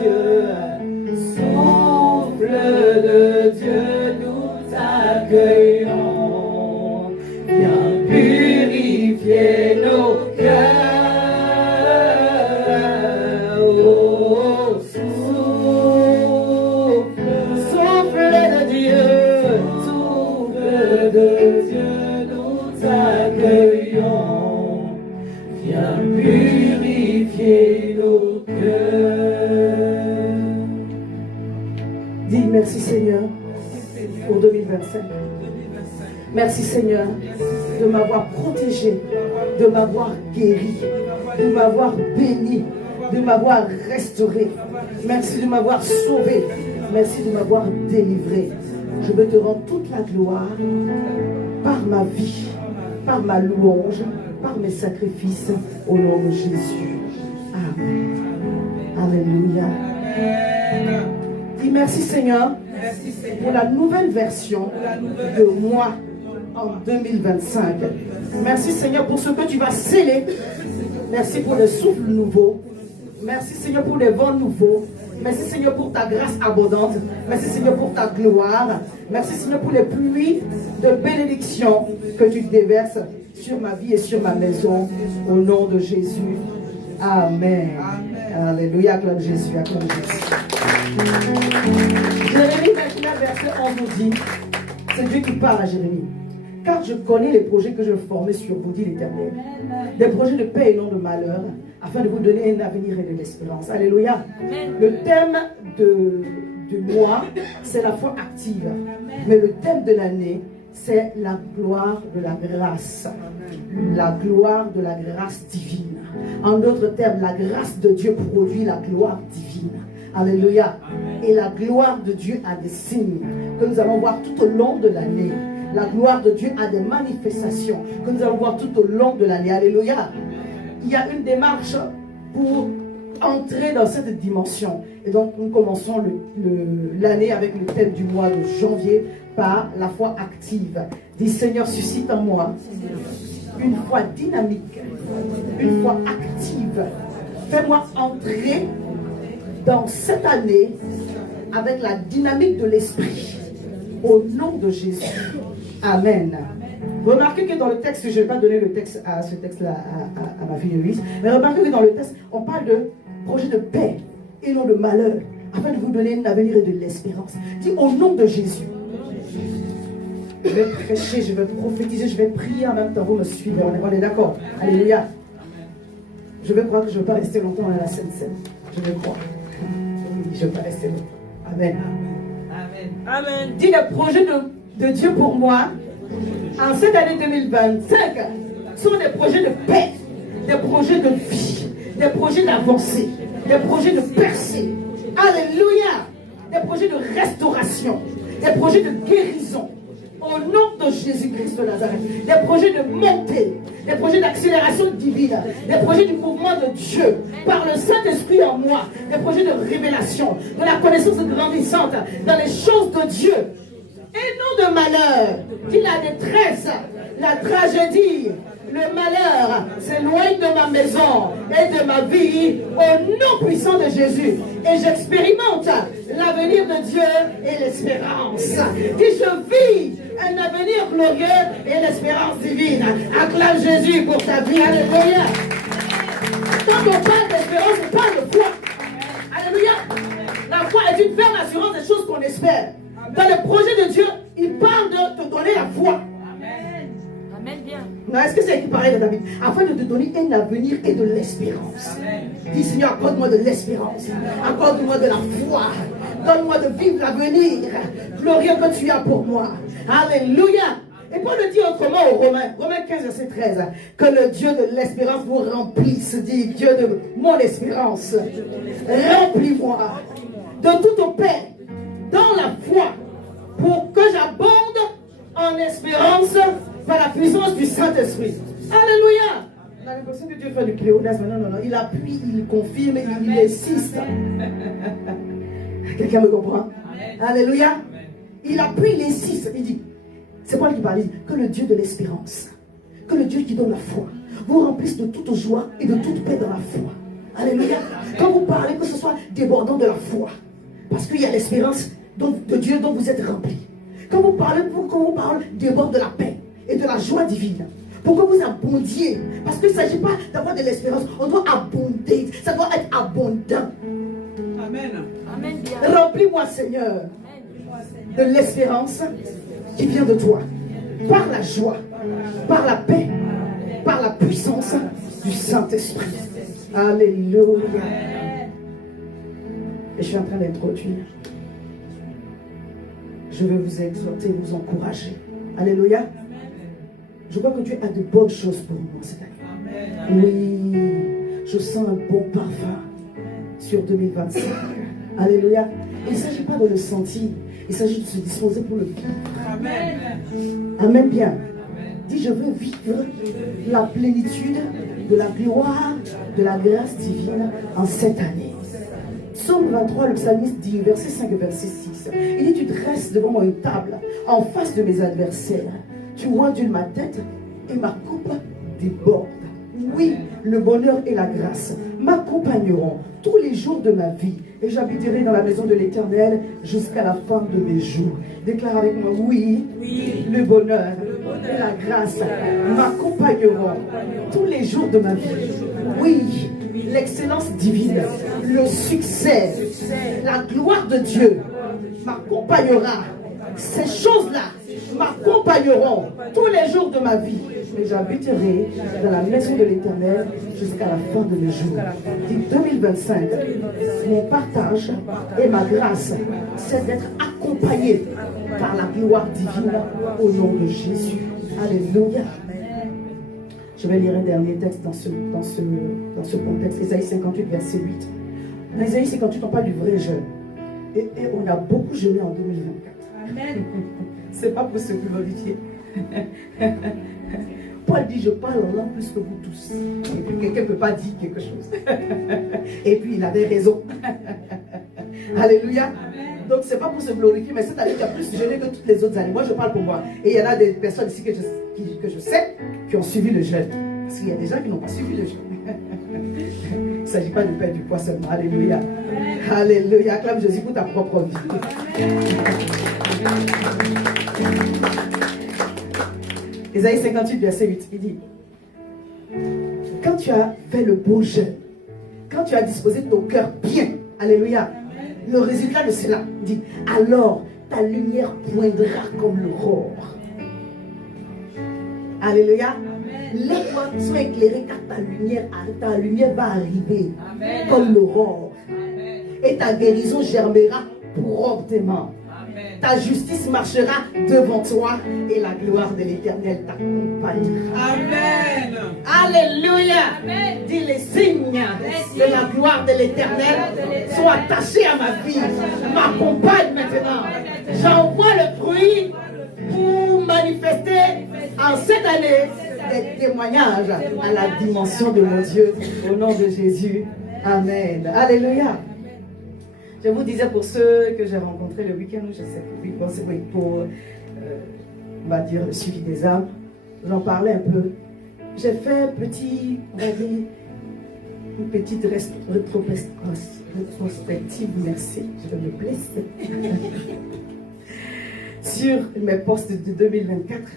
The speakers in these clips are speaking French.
Dieu, souffle de Dieu, nous accueillons. Viens purifier nos cœurs. Oh, souffle de Dieu, souffle de Dieu, nous accueillons. Viens purifier nos cœurs. Dis merci Seigneur pour 2025. Merci Seigneur de m'avoir protégé, de m'avoir guéri, de m'avoir béni, de m'avoir restauré. Merci de m'avoir sauvé. Merci de m'avoir délivré. Je veux te rendre toute la gloire par ma vie, par ma louange, par mes sacrifices au nom de Jésus. Amen. Alléluia. Dis merci Seigneur pour la nouvelle version de moi en 2025. Merci Seigneur pour ce que tu vas sceller. Merci pour le souffle nouveau. Merci Seigneur pour les vents nouveaux. Merci Seigneur pour ta grâce abondante. Merci Seigneur pour ta gloire. Merci Seigneur pour les pluies de bénédiction que tu déverses sur ma vie et sur ma maison. Au nom de Jésus. Amen. Alléluia. Acclame Jésus. Acclame Jésus. Jérémie 29, verset 11 nous dit, c'est Dieu qui parle à Jérémie. Car je connais les projets que je formais sur vous, dit l'Éternel. Des projets de paix et non de malheur, afin de vous donner un avenir et de l'espérance. Alléluia. Le thème du mois, c'est la foi active. Mais le thème de l'année, c'est la gloire de la grâce. La gloire de la grâce divine. En d'autres termes, la grâce de Dieu produit la gloire divine. Alléluia. Et la gloire de Dieu a des signes que nous allons voir tout au long de l'année. La gloire de Dieu a des manifestations que nous allons voir tout au long de l'année. Alléluia. Il y a une démarche pour entrer dans cette dimension. Et donc, nous commençons l'année avec le thème du mois de janvier par la foi active. Dis Seigneur, suscite en moi une foi dynamique, une foi active. Fais-moi entrer dans cette année avec la dynamique de l'esprit. Au nom de Jésus. Amen. Remarquez que dans le texte, je ne vais pas donner le texte à ce texte-là à ma fille Louise, mais remarquez que dans le texte, on parle de projet de paix et non de malheur, afin de vous donner un avenir et de l'espérance. Dis au nom de Jésus. Je vais prêcher, je vais prophétiser, je vais prier en même temps. Vous me suivez, on est d'accord. Alléluia. Je vais croire que je ne vais pas rester longtemps à la Sainte-Seine. Je vais croire. Oui, je ne vais pas rester longtemps. Amen. Amen. Amen. Dis les projets de Dieu pour moi en cette année 2025 sont des projets de paix, des projets de vie, des projets d'avancée, des projets de percée. Alléluia. Des projets de restauration, des projets de guérison. Au nom de Jésus-Christ de Nazareth, des projets de montée, des projets d'accélération divine, des projets du mouvement de Dieu, par le Saint-Esprit en moi, des projets de révélation, de la connaissance grandissante dans les choses de Dieu, et non de malheur. Dit la détresse, la tragédie, le malheur s'éloigne de ma maison et de ma vie au nom puissant de Jésus. Et j'expérimente l'avenir de Dieu et l'espérance. Dis je vis un avenir glorieux et l'espérance divine. Acclame Jésus pour ta vie. Alléluia. Quand on parle d'espérance, on parle de foi. Alléluia. La foi est une ferme assurance des choses qu'on espère. Dans le projet de Dieu, il parle de te donner la foi. Amen, bien. Non, est-ce que c'est qui parlait de David? Afin de te donner un avenir et de l'espérance. Dis Seigneur, accorde-moi de l'espérance. Accorde-moi de la foi. Donne-moi de vivre l'avenir glorieux que tu as pour moi. Alléluia. Et Paul le dit autrement aux Romains, Romains 15, verset 13, que le Dieu de l'espérance vous remplisse, dit Dieu de mon espérance. Remplis-moi de toute paix dans la foi pour que j'abonde en espérance par la puissance du Saint-Esprit. Alléluia. On a l'impression que Dieu fait du pléonasme. Non, non, non. Il appuie, il confirme, il insiste. Quelqu'un me comprend? Alléluia. Il appuie, il insiste. Il dit, c'est moi qui parle, il dit, que le Dieu de l'espérance, que le Dieu qui donne la foi, vous remplisse de toute joie et de toute paix dans la foi. Alléluia. Quand vous parlez, que ce soit débordant de la foi. Parce qu'il y a l'espérance de Dieu dont vous êtes remplis. Quand vous parlez, déborde de la paix et de la joie divine. Pour que vous abondiez. Parce qu'il ne s'agit pas d'avoir de l'espérance. On doit abonder. Ça doit être abondant. Amen. Amen. Bien. Remplis-moi, Seigneur, de l'espérance qui vient de toi. Par la joie, par la paix, par la puissance du Saint-Esprit. Alléluia. Et je suis en train d'introduire. Je vais vous exhorter, vous encourager. Alléluia. Je crois que Dieu a de bonnes choses pour moi cette année. Oui, je sens un bon parfum sur 2025. Alléluia. Il ne s'agit pas de le sentir, il s'agit de se disposer pour le vivre. Amen. Amen bien. Dis, je veux vivre la plénitude de la gloire, de la grâce divine en cette année. Psaume 23, le psalmiste dit, verset 5 et verset 6. Il dit, tu dresses devant moi une table en face de mes adversaires. Tu oindules ma tête et ma coupe déborde. Oui, le bonheur et la grâce m'accompagneront tous les jours de ma vie et j'habiterai dans la maison de l'Éternel jusqu'à la fin de mes jours. Déclare avec moi, oui, le bonheur et la grâce m'accompagneront tous les jours de ma vie. Oui, l'excellence divine, le succès, la gloire de Dieu m'accompagnera. Ces choses-là m'accompagneront tous les jours de ma vie. Et j'habiterai dans la maison de l'Éternel jusqu'à la fin de mes jours. Dit 2025, mon partage et ma grâce, c'est d'être accompagné par la gloire divine au nom de Jésus. Alléluia. Je vais lire un dernier texte dans ce contexte, Ésaïe 58, verset 8. Dans Ésaïe 58, on parle du vrai jeûne. Et on a beaucoup jeûné en 2024. Amen. C'est pas pour se glorifier. Paul dit, je parle en langue plus que vous tous. Et puis quelqu'un ne peut pas dire quelque chose. Et puis il avait raison. Alléluia. Amen. Donc c'est pas pour se glorifier, mais cette année tu as plus jeûné que toutes les autres années. Moi je parle pour moi. Et il y en a des personnes ici que je sais qui ont suivi le jeûne. Parce qu'il y a des gens qui n'ont pas suivi le jeûne. Il ne s'agit pas de perdre du poids seulement. Alléluia. Amen. Alléluia. Acclame Jésus pour ta propre vie. Ésaïe 58, verset 8, il dit, quand tu as fait le beau jeûne, quand tu as disposé ton cœur bien, alléluia, le résultat de cela, dit, alors ta lumière poindra comme l'aurore. Alléluia. Les toits sont éclairés car ta lumière va arriver. Amen. Comme l'aurore. Et ta guérison germera promptement. Ta justice marchera devant toi et la gloire de l'Éternel t'accompagnera. Amen. Alléluia. Amen. Dis, les signes de la gloire de l'Éternel sont attachés à ma vie, m'accompagnent maintenant. J'envoie le fruit pour manifester en cette année des témoignages à la dimension de mon Dieu. Au nom de Jésus. Amen. Alléluia. Je vous disais pour ceux que j'ai rencontrés le week-end, je sais que c'est pour, on va dire, le suivi des âmes. J'en parlais un peu. J'ai fait on va dire, une petite rétrospective, merci, je vais me blesser, sur mes postes de 2024.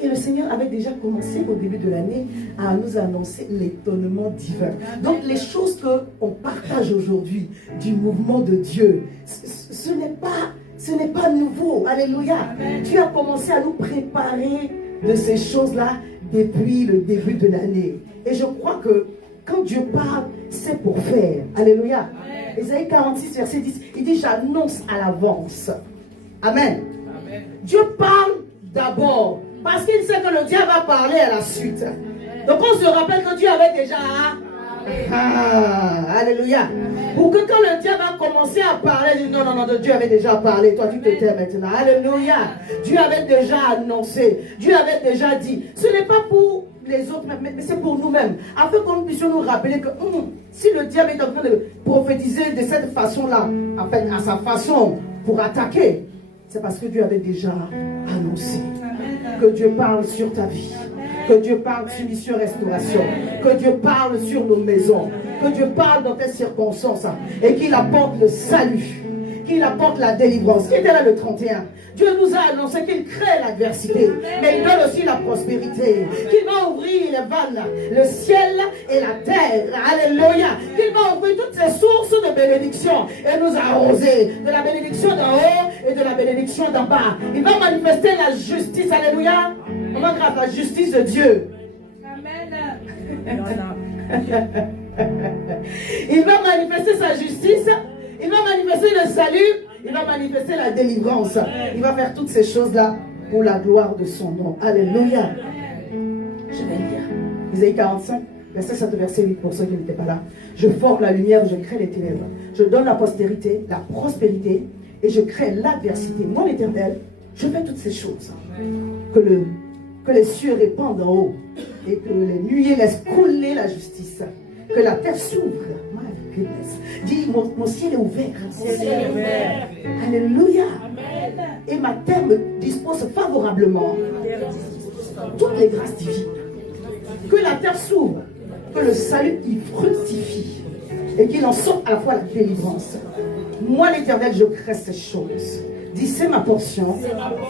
Et le Seigneur avait déjà commencé au début de l'année à nous annoncer l'étonnement divin. Donc les choses qu'on partage aujourd'hui du mouvement de Dieu, ce n'est pas nouveau. Alléluia. Amen. Tu as commencé à nous préparer de ces choses-là depuis le début de l'année. Et je crois que quand Dieu parle, c'est pour faire. Alléluia. Ésaïe 46, verset 10, il dit, j'annonce à l'avance. Amen. Amen. Dieu parle d'abord. Parce qu'il sait que le diable va parler à la suite. Donc on se rappelle que Dieu avait déjà... Alléluia. Pour que quand le diable a commencé à parler, il dit non, Dieu avait déjà parlé. Toi tu te tais maintenant. Alléluia. Dieu avait déjà annoncé. Dieu avait déjà dit. Ce n'est pas pour les autres, mais c'est pour nous-mêmes. Afin que nous puissions nous rappeler que si le diable est en train de prophétiser de cette façon-là, en fait, à sa façon, pour attaquer, c'est parce que Dieu avait déjà annoncé. Que Dieu parle sur ta vie. Que Dieu parle sur Mission Restauration. Que Dieu parle sur nos maisons. Que Dieu parle dans tes circonstances. Et qu'il apporte le salut. Qu'il apporte la délivrance. Qui était là le 31? Dieu nous a annoncé qu'il crée l'adversité, mais il donne aussi la prospérité. Qu'il va ouvrir les vannes, le ciel et la terre. Alléluia. Qu'il va ouvrir toutes ces sources de bénédiction et nous arroser de la bénédiction d'en haut et de la bénédiction d'en bas. Il va manifester la justice. Alléluia. On va grâce la justice de Dieu. Amen. Il va manifester sa justice. Il va manifester le salut. Il va manifester la délivrance. Il va faire toutes ces choses-là pour la gloire de son nom. Alléluia. Je vais lire. Isaïe 45, verset 7, verset 8 pour ceux qui n'étaient pas là. Je forme la lumière, je crée les ténèbres. Je donne la postérité, la prospérité et je crée l'adversité. Moi, l'Éternel, je fais toutes ces choses. Que les cieux répandent en haut et que les nuées laissent couler la justice. Que la terre s'ouvre. My goodness. Dis, mon ciel est ouvert. Alléluia. Et ma terre me dispose favorablement toutes les grâces divines. Que la terre s'ouvre. Que le salut y fructifie. Et qu'il en sorte à la fois la délivrance. Moi, l'Éternel, je crée ces choses. Dis, c'est ma portion,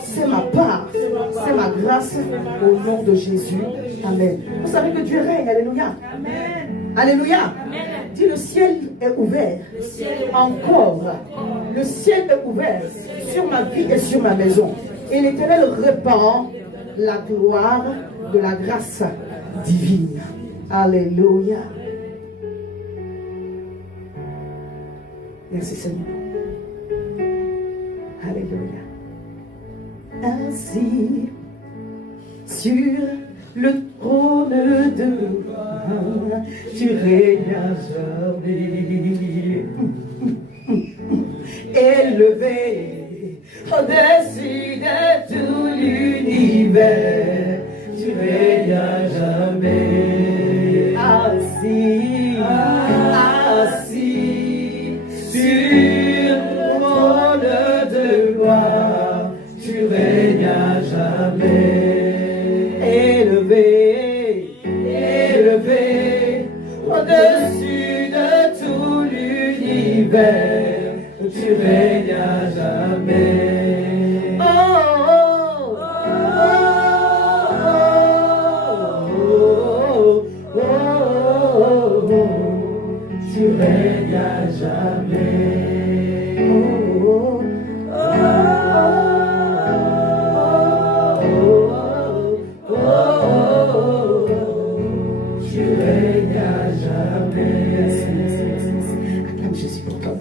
c'est ma part, c'est ma grâce au nom de Jésus. Amen. Vous savez que Dieu règne. Alléluia. Alléluia. Dis, le ciel est ouvert. Encore. Le ciel est ouvert sur ma vie et sur ma maison. Et l'Éternel répand la gloire de la grâce divine. Alléluia. Merci Seigneur. Alléluia. Ainsi, sur le trône de gloire, tu règnes à jamais. Élevé au-dessus de tout l'univers, tu règnes à jamais. Assis, assis sur le trône de gloire, tu règnes à jamais. Élevé, élevé au-dessus de tout l'univers, tu règnes à jamais. Oh, oh, oh, oh, oh, tu règnes à jamais. Oh, tu règnes à jamais. Acclame Jésus pour toi.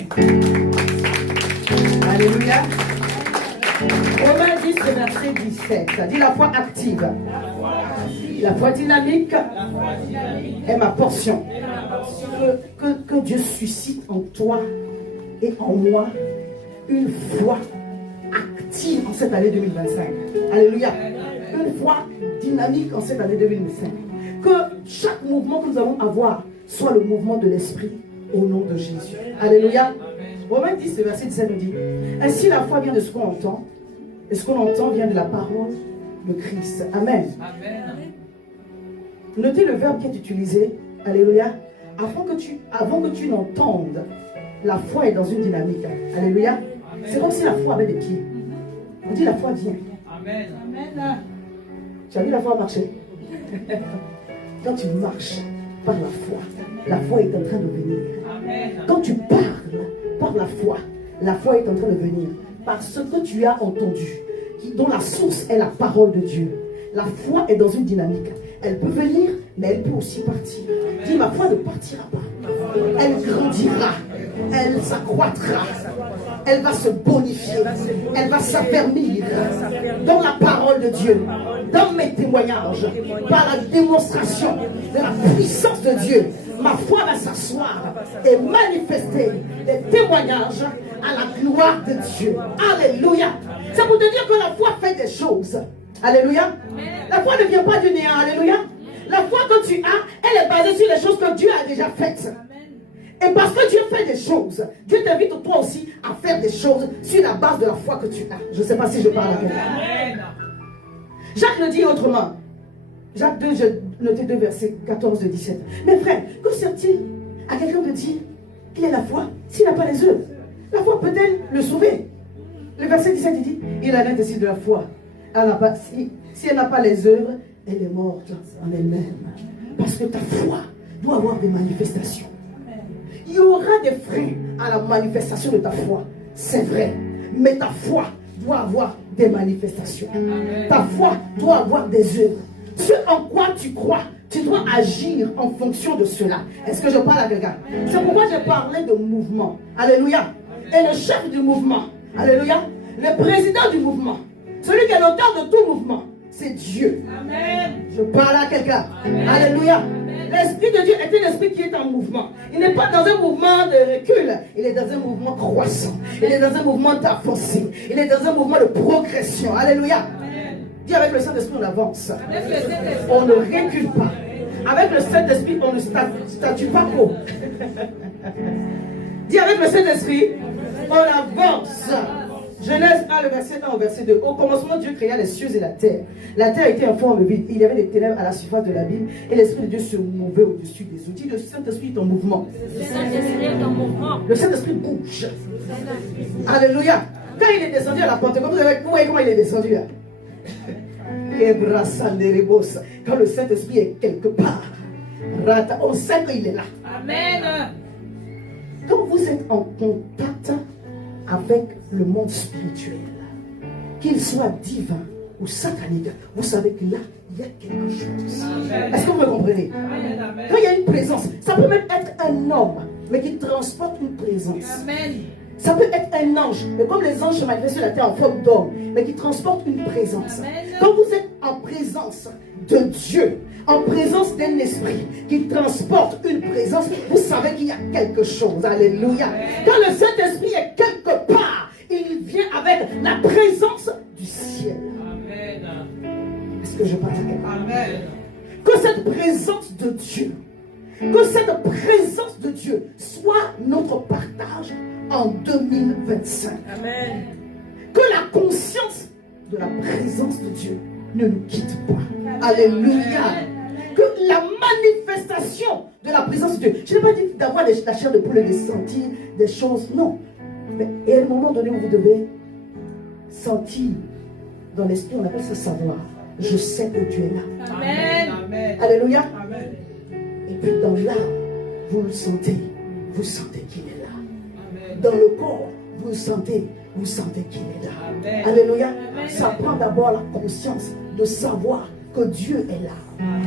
Alléluia. Romains 10, verset 17. Ça dit la foi active. La foi dynamique est ma portion. Que Dieu suscite en toi et en moi une foi active en cette année 2025. Alléluia. Une foi dynamique en cette année 2025. Que chaque mouvement que nous allons avoir soit le mouvement de l'esprit au nom de Jésus. Alléluia. Romains 10, verset 17 nous dit: ainsi la foi vient de ce qu'on entend, et ce qu'on entend vient de la parole de Christ. Amen. Notez le verbe qui est utilisé. Alléluia. Avant que tu n'entendes, la foi est dans une dynamique. Alléluia. C'est comme si la foi avait des pieds. On dit la foi vient. Amen. Tu as vu la foi marcher? Quand tu marches par la foi est en train de venir. Amen. Quand tu parles par la foi est en train de venir. Parce que tu as entendu, dont la source est la parole de Dieu. La foi est dans une dynamique. Elle peut venir, mais elle peut aussi partir. Dis, ma foi ne partira pas. Elle grandira. Elle s'accroîtra. Elle va se bonifier. Elle va s'affermir dans la parole de Dieu. Dans mes témoignages. Par la démonstration de la puissance de Dieu. Ma foi va s'asseoir et manifester des témoignages à la gloire de Dieu. Alléluia. Ça pour te dire que la foi fait des choses. Alléluia. La foi ne vient pas du néant. Alléluia. La foi que tu as, elle est basée sur les choses que Dieu a déjà faites. Et parce que Dieu fait des choses, Dieu t'invite toi aussi à faire des choses sur la base de la foi que tu as. Je ne sais pas si je parle à quelqu'un. Jacques le dit autrement. Jacques 2, j'ai noté 2 versets 14 et 17. Mais frère, que sert-il à quelqu'un de dire qu'il a la foi s'il n'a pas les œuvres? La foi peut-elle le sauver? Le verset 17, il dit, il en est ainsi de la foi. Si elle n'a pas les œuvres, elle est morte en elle-même. Parce que ta foi doit avoir des manifestations. Il y aura des freins à la manifestation de ta foi. C'est vrai. Mais ta foi doit avoir des manifestations. Ta foi doit avoir des œuvres. Ce en quoi tu crois, tu dois agir en fonction de cela. Est-ce que je parle à quelqu'un? C'est pourquoi j'ai parlé de mouvement. Alléluia. Et le chef du mouvement, alléluia, le président du mouvement, celui qui est l'auteur de tout mouvement, c'est Dieu. Amen. Je parle à quelqu'un. Alléluia. L'Esprit de Dieu est un esprit qui est en mouvement. Il n'est pas dans un mouvement de recul. Il est dans un mouvement croissant. Il est dans un mouvement d'avancée. Il est dans un mouvement de progression. Alléluia. Dis, avec le Saint-Esprit, on avance. On ne recule pas. Avec le Saint-Esprit, on ne statue pas haut. Dis, avec le Saint-Esprit, on avance. Genèse 1, le verset 1 au verset 2. Au commencement, Dieu créa les cieux et la terre. La terre était en forme vide. Il y avait des ténèbres à la surface de l'abîme. Et l'Esprit de Dieu se mouvait au-dessus des eaux. Dis, le Saint-Esprit est en mouvement. Le Saint-Esprit est en mouvement. Le Saint-Esprit bouge. Alléluia. Quand il est descendu à la Pentecôte, vous voyez comment il est descendu là. Quand le Saint-Esprit est quelque part, on sait qu'il est là. Amen. Quand vous êtes en contact avec le monde spirituel, qu'il soit divin ou satanique, vous savez que là, il y a quelque chose. Est-ce que vous me comprenez? Quand il y a une présence, ça peut même être un homme, mais qui transporte une présence. Amen. Ça peut être un ange, mais comme les anges se manifestent sur la terre en forme d'homme, mais qui transportent une présence. Amen. Quand vous êtes en présence de Dieu, en présence d'un esprit qui transporte une présence, vous savez qu'il y a quelque chose. Alléluia. Quand le Saint-Esprit est quelque part, il vient avec la présence du ciel. Amen. Est-ce que je parle à quelqu'un? Amen. Que cette présence de Dieu, que cette présence de Dieu soit notre partage en 2025. Amen. Que la conscience de la présence de Dieu ne nous quitte pas. Alléluia. Que la manifestation de la présence de Dieu. Je n'ai pas dit d'avoir la chair de poule et de sentir des choses. Non. Mais à un moment donné où vous devez sentir dans l'esprit, on appelle ça savoir. Je sais que Dieu est là. Amen. Alléluia. Amen. Et puis dans l'âme, vous sentez qu'il est là. Amen. Dans le corps, vous sentez qu'il est là. Amen. Alléluia. Ça prend d'abord la conscience de savoir que Dieu est là.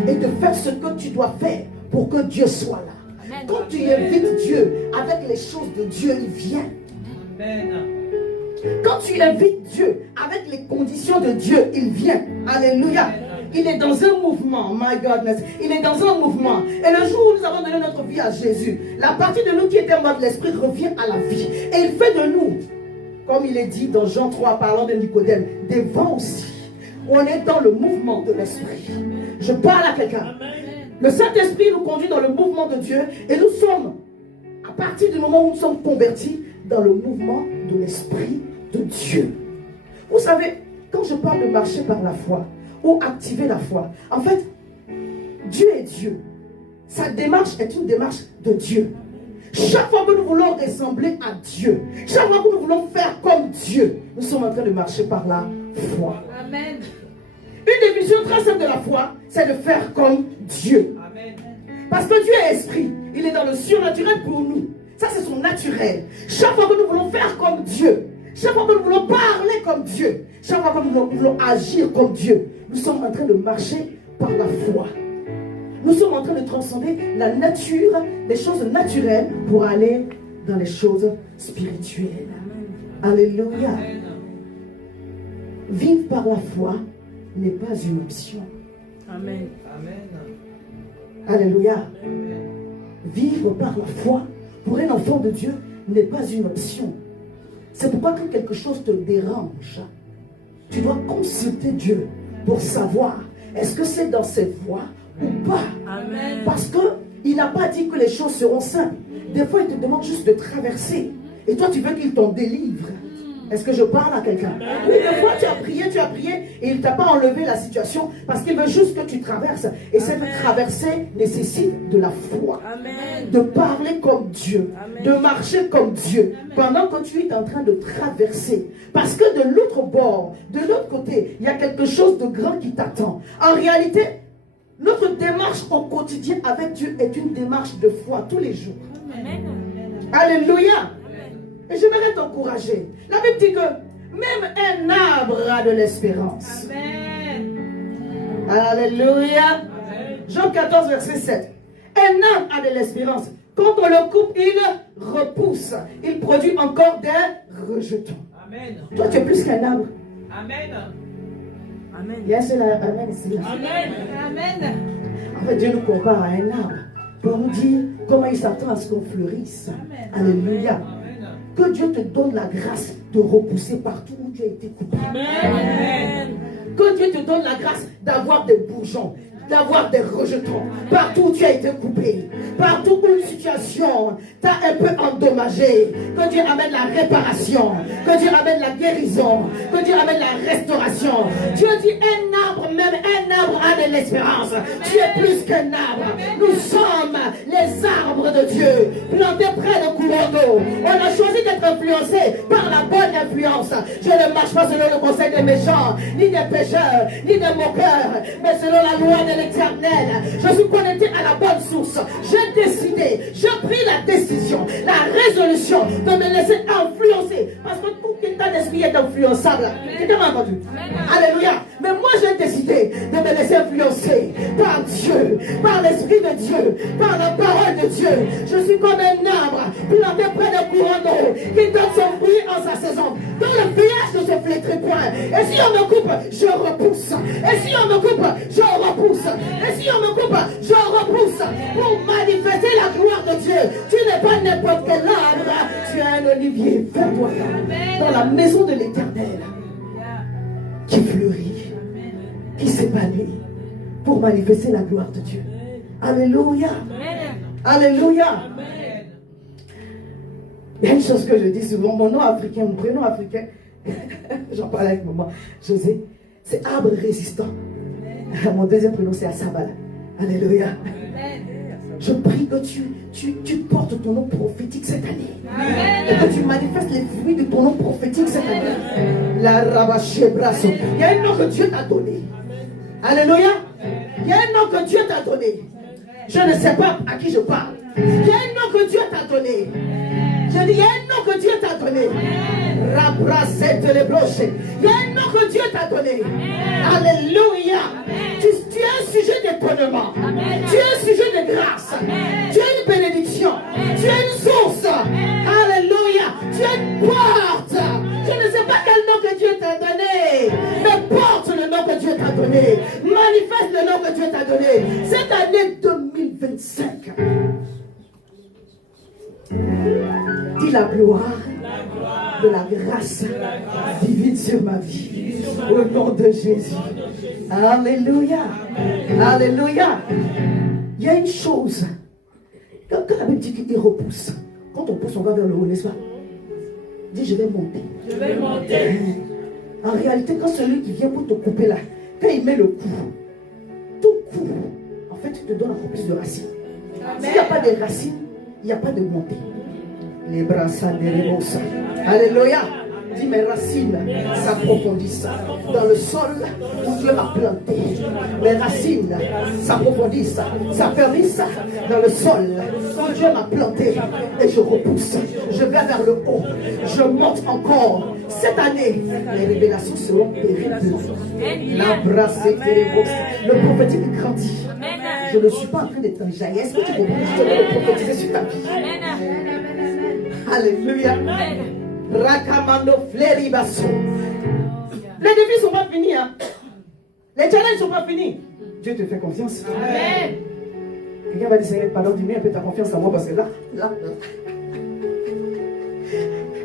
Et de faire ce que tu dois faire pour que Dieu soit là. Amen. Quand tu invites Dieu avec les choses de Dieu, il vient. Amen. Quand tu invites Dieu avec les conditions de Dieu, il vient. Alléluia. Il est dans un mouvement, my godness. Il est dans un mouvement. Et le jour où nous avons donné notre vie à Jésus, la partie de nous qui était morte, l'esprit revient à la vie. Et il fait de nous, comme il est dit dans Jean 3, parlant de Nicodème, des vents aussi. On est dans le mouvement de l'esprit. Je parle à quelqu'un. Le Saint-Esprit nous conduit dans le mouvement de Dieu. Et nous sommes, à partir du moment où nous sommes convertis, dans le mouvement de l'esprit de Dieu. Vous savez, quand je parle de marcher par la foi, ou activer la foi, en fait, Dieu est Dieu. Sa démarche est une démarche de Dieu. Chaque fois que nous voulons ressembler à Dieu, chaque fois que nous voulons faire comme Dieu, nous sommes en train de marcher par la foi. Amen. Une définition très simple de la foi, c'est de faire comme Dieu. Amen. Parce que Dieu est esprit, il est dans le surnaturel pour nous. Ça, c'est son naturel. Chaque fois que nous voulons faire comme Dieu, chaque fois que nous voulons parler comme Dieu, chaque fois que nous voulons agir comme Dieu, nous sommes en train de marcher par la foi. Nous sommes en train de transcender la nature, les choses naturelles pour aller dans les choses spirituelles. Alléluia. Amen. Vivre par la foi n'est pas une option. Amen. Amen. Alléluia. Amen. Vivre par la foi pour un enfant de Dieu n'est pas une option. C'est pourquoi quand quelque chose te dérange, tu dois consulter Dieu pour savoir est-ce que c'est dans cette voie ou pas. Amen. Parce qu'il n'a pas dit que les choses seront simples. Des fois, il te demande juste de traverser. Et toi, tu veux qu'il t'en délivre. Est-ce que je parle à quelqu'un? Oui, des fois tu as prié et il ne t'a pas enlevé la situation parce qu'il veut juste que tu traverses. Et cette traversée nécessite de la foi. Amen. De parler comme Dieu. Amen. De marcher comme Dieu. Pendant que tu es en train de traverser. Parce que de l'autre bord, de l'autre côté, il y a quelque chose de grand qui t'attend. En réalité, notre démarche au quotidien avec Dieu est une démarche de foi tous les jours. Amen. Alléluia. Et j'aimerais t'encourager. La Bible dit que même un arbre a de l'espérance. Amen. Alléluia. Jean 14, verset 7. Un arbre a de l'espérance. Quand on le coupe, il repousse. Il produit encore des rejetons. Amen. Toi, tu es plus qu'un arbre. Amen. Amen. Il y a un seul amen ici. Amen. Amen. En fait, Dieu nous compare à un arbre pour nous dire comment il s'attend à ce qu'on fleurisse. Alléluia. Amen. Que Dieu te donne la grâce de repousser partout où tu as été coupé. Amen. Que Dieu te donne la grâce d'avoir des bourgeons, d'avoir des rejetons. Partout où tu as été coupé, partout où une situation t'a un peu endommagé. Que Dieu amène la réparation, que Dieu amène la guérison, que Dieu amène la restauration. Dieu dit un arbre, même un arbre a de l'espérance. Tu es plus qu'un arbre. Nous sommes les arbres de Dieu, plantés près de courants d'eau. On a choisi d'être influencés par la bonne influence. Je ne marche pas selon le conseil des méchants, ni des pécheurs, ni des moqueurs, mais selon la loi de l'Éternel. Je suis connecté à la bonne source. J'ai décidé, j'ai pris la décision, la résolution de me laisser influencer. Parce que tout état d'esprit est influençable. Quelqu'un m'a entendu? Alléluia. Mais moi j'ai décidé de me laisser influencer par Dieu, par l'Esprit de Dieu, par la parole de Dieu. Je suis comme un arbre planté près d'un courant d'eau qui donne son fruit en sa saison. Dans le feuillage ne se flétrit point. Et si on me coupe, je repousse. Et si on me coupe, je repousse. Et si on me coupe, je repousse. Pour manifester la gloire de Dieu. Tu n'es pas n'importe quel arbre. Tu es un olivier verdoyant dans la maison de l'Éternel qui fleurit, qui s'épanouit pour manifester la gloire de Dieu. Alléluia. Alléluia. Il y a une chose que je dis souvent, mon nom africain, mon prénom africain, j'en parle avec maman, José, c'est arbre résistant. Mon deuxième prénom c'est Asabala. Alléluia. Je prie que tu portes ton nom prophétique cette année. Et que tu manifestes les fruits de ton nom prophétique cette année. La rabaché brasso. Il y a un nom que Dieu t'a donné. Alléluia. Il y a un nom que Dieu t'a donné. Je ne sais pas à qui je parle. Il y a un nom que Dieu t'a donné. Je dis, il y a un nom que Dieu t'a donné. Rabrasette les bloches. Il y a un nom que Dieu t'a donné. Alléluia. Tu es un sujet d'étonnement. Tu es un sujet de grâce. Tu es une bénédiction. Tu es une source. Alléluia. Tu es une porte. Je ne sais pas quel nom que Dieu t'a donné. Mais porte le nom que Dieu t'a donné. Manifeste le nom que Dieu t'a donné. Cette année 2025. Dis la gloire de la grâce divine sur ma vie. Au nom de Jésus. Alléluia. Alléluia. Il y a une chose. Quand la Bible dit qu'il repousse, quand on pousse, on va vers le haut, n'est-ce pas? Dis, je vais monter. Je vais monter. En réalité, quand celui qui vient pour te couper là, quand il met le coup, tout coup, en fait, il te donne encore plus de racines. S'il n'y a pas de racines, il n'y a pas de montée. Les bras s'anérébosent. Alléluia. Dis, mes racines s'approfondissent dans le sol où Dieu m'a planté. Mes racines s'approfondissent, s'affermissent dans le sol où Dieu m'a planté. Et je repousse. Je vais vers le haut. Je monte encore. Cette année, les révélations seront terribles. La brasse le prophétique grandit. Je ne suis pas en train d'être enjaillé. Est-ce que tu comprends? Je vais le prophétiser sur ta vie. Alléluia. Rakamando fleribasso. Les défis ne sont pas finis. Hein? Les challenges ne sont pas finis. Dieu te fait confiance. Amen. Quelqu'un va dire, Seigneur, pardon, dis-moi un peu ta confiance en moi parce que là.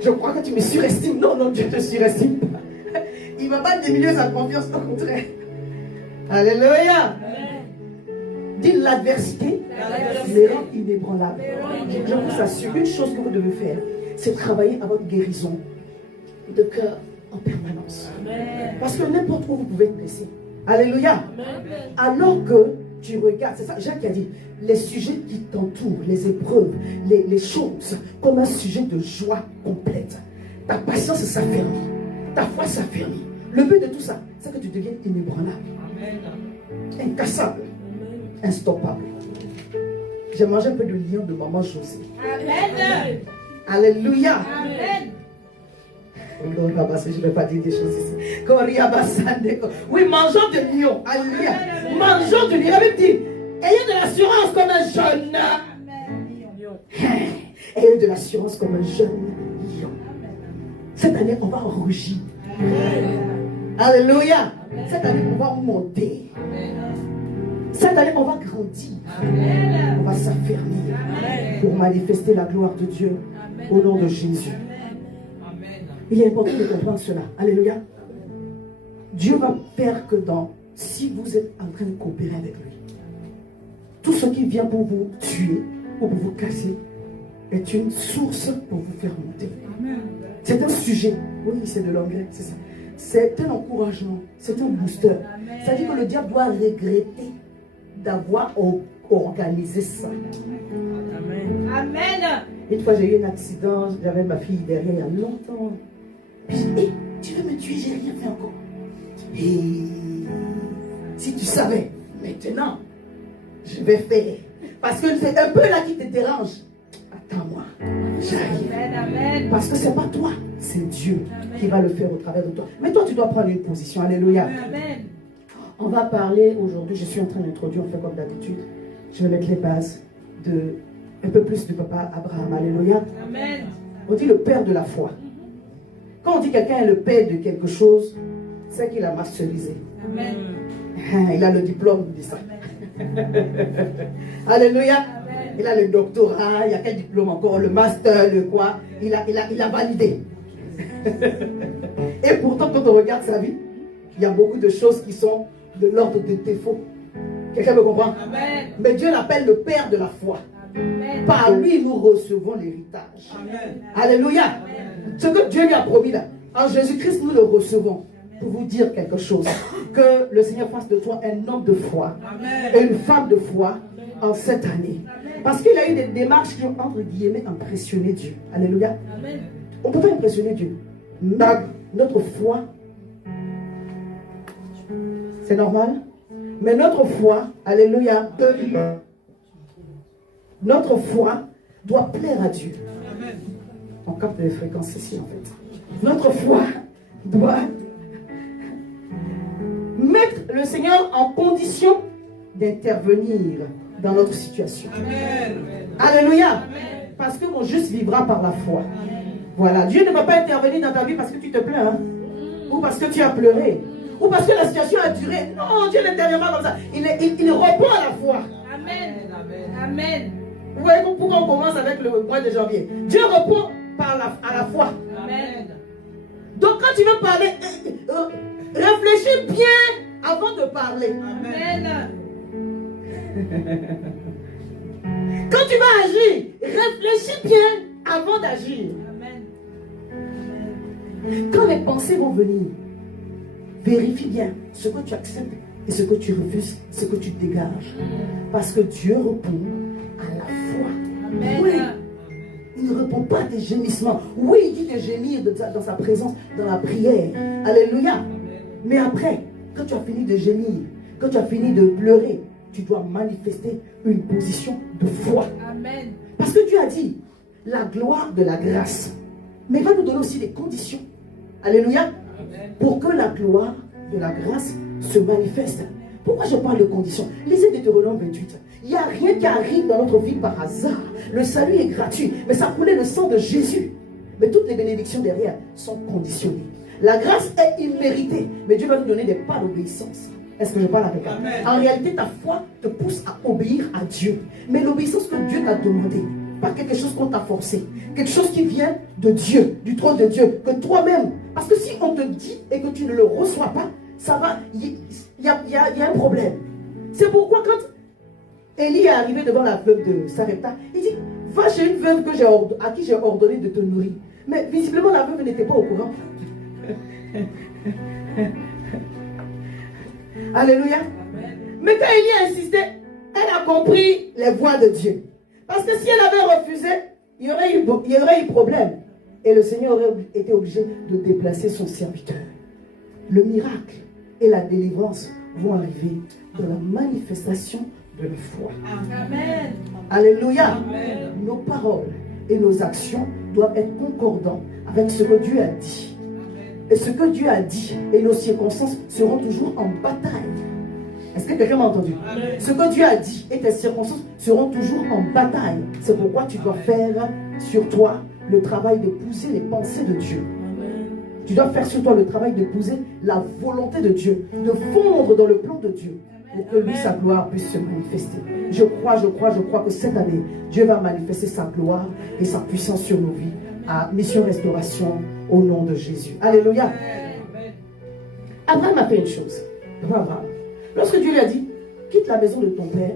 Je crois que tu me surestimes. Non, non, Dieu ne te surestime pas. Il ne va pas diminuer sa confiance, au contraire. Alléluia. Dis l'adversité les rend inébranlables. Je vous assure, une chose que vous devez faire, c'est travailler à votre guérison. de cœur en permanence. Amen. Parce que n'importe où vous pouvez être blessé. Alléluia. Amen. Alors que tu regardes, c'est ça Jacques a dit, les sujets qui t'entourent, les épreuves, les choses, comme un sujet de joie complète. Ta patience s'affermit, ta foi s'affermit. Le but de tout ça, c'est que tu deviennes inébranlable, Amen. incassable, instoppable. J'ai mangé un peu de lion de maman José. Amen. Alléluia. Amen. Je ne vais pas dire des choses ici. Oui, mangeons de lion. Alléluia. Mangeons de lion. La Bible dit, ayez de l'assurance comme un jeune. Ayez de l'assurance comme un jeune lion. Cette année, on va rougir. Alléluia. Cette année, on va monter. Cette année, on va grandir. On va s'affermir pour manifester la gloire de Dieu au nom de Jésus. Il est important de comprendre cela. Alléluia. Dieu va faire que si vous êtes en train de coopérer avec lui, tout ce qui vient pour vous tuer ou pour vous casser est une source pour vous faire monter. C'est un sujet. Oui, c'est de l'anglais, c'est ça. C'est un encouragement, c'est un booster. Ça dit que le diable doit regretter d'avoir organisé ça. Amen. Amen. Une fois, j'ai eu un accident, j'avais ma fille derrière il y a longtemps. Puis j'ai dit, hey, tu veux me tuer, j'ai rien fait encore. Et si tu savais, maintenant, je vais faire. Parce que c'est un peu là qui te dérange. Attends-moi, j'arrive. Amen. Parce que c'est pas toi, c'est Dieu qui va le faire au travers de toi. Mais toi, tu dois prendre une position. Alléluia. Amen. On va parler aujourd'hui, je suis en train d'introduire, on fait comme d'habitude. Je vais mettre les bases de un peu plus de papa Abraham. Alléluia. Amen. On dit le père de la foi. Quand on dit quelqu'un est le père de quelque chose, c'est qu'il a masterisé. Amen. Il a le diplôme de ça. Alléluia. Il a le doctorat, il y a quel diplôme encore, le master, le quoi. Il a validé. Et pourtant, quand on regarde sa vie, il y a beaucoup de choses qui sont de l'ordre de défaut. Quelqu'un me comprend? Amen. Mais Dieu l'appelle le père de la foi. Amen. Par lui, nous recevons l'héritage. Amen. Alléluia. Ce que Dieu lui a promis là, en Jésus-Christ, nous le recevons. Pour vous dire quelque chose, que le Seigneur fasse de toi un homme de foi et une femme de foi en cette année. Parce qu'il a eu des démarches qui ont, entre guillemets, impressionné Dieu. Alléluia. Amen. On ne peut pas impressionner Dieu. Notre foi, c'est normal. Mais notre foi, alléluia, notre foi doit plaire à Dieu. On capte les fréquences ici en fait. Notre foi doit mettre le Seigneur en condition d'intervenir dans notre situation. Amen. Alléluia. Parce que mon juste vivra par la foi. Voilà. Dieu ne va pas intervenir dans ta vie parce que tu te plains. Hein? Ou parce que tu as pleuré. Ou parce que la situation a duré. Non, Dieu n'interviendra pas comme ça. Il répond à la foi. Amen. Amen. Vous voyez pourquoi on commence avec le mois de janvier. Dieu répond à la foi. Amen. Donc quand tu veux parler, réfléchis bien avant de parler. Amen. Quand tu vas agir, réfléchis bien avant d'agir. Amen. Quand les pensées vont venir, vérifie bien ce que tu acceptes et ce que tu refuses, ce que tu dégages. Parce que Dieu répond à la foi. Amen. Oui. Il ne répond pas à tes gémissements. Oui, il dit de gémir dans sa présence, dans la prière. Alléluia. Mais après, quand tu as fini de gémir, quand tu as fini de pleurer, tu dois manifester une position de foi. Amen. Parce que Dieu a dit, la gloire de la grâce. Mais il va nous donner aussi des conditions. Alléluia. Pour que la gloire de la grâce se manifeste. Pourquoi je parle de conditions? Lisez Deutéronome 28. Il n'y a rien qui arrive dans notre vie par hasard. Le salut est gratuit. Mais ça coulait le sang de Jésus. Mais toutes les bénédictions derrière sont conditionnées. La grâce est imméritée. Mais Dieu va nous donner des pas d'obéissance. Est-ce que je parle à quelqu'un? En réalité, ta foi te pousse à obéir à Dieu. Mais l'obéissance que Dieu t'a demandé, pas quelque chose qu'on t'a forcé. Quelque chose qui vient de Dieu, du trône de Dieu, que toi-même. Parce que si on te dit et que tu ne le reçois pas, ça va, il y a un problème. C'est pourquoi quand Élie est arrivé devant la veuve de Sarepta, il dit, va chez une veuve à qui j'ai ordonné de te nourrir. Mais visiblement, la veuve n'était pas au courant. Alléluia. Mais quand Élie a insisté, elle a compris les voies de Dieu. Parce que si elle avait refusé, il y aurait eu problème. Et le Seigneur aurait été obligé de déplacer son serviteur. Le miracle et la délivrance vont arriver dans la manifestation de la foi. Amen. Alléluia. Amen. Nos paroles et nos actions doivent être concordants avec ce que Dieu a dit. Et ce que Dieu a dit et nos circonstances seront toujours en bataille. Est-ce que quelqu'un m'a entendu? Amen. Ce que Dieu a dit et tes circonstances seront toujours en bataille. C'est pourquoi tu dois faire sur toi le travail d'épouser les pensées de Dieu. Tu dois faire sur toi le travail d'épouser la volonté de Dieu, de fondre dans le plan de Dieu, pour que lui, sa gloire puisse se manifester. Je crois que cette année, Dieu va manifester sa gloire et sa puissance sur nos vies. À Mission Restauration, au nom de Jésus. Alléluia. Abraham a fait une chose. Abraham, lorsque Dieu lui a dit, quitte la maison de ton père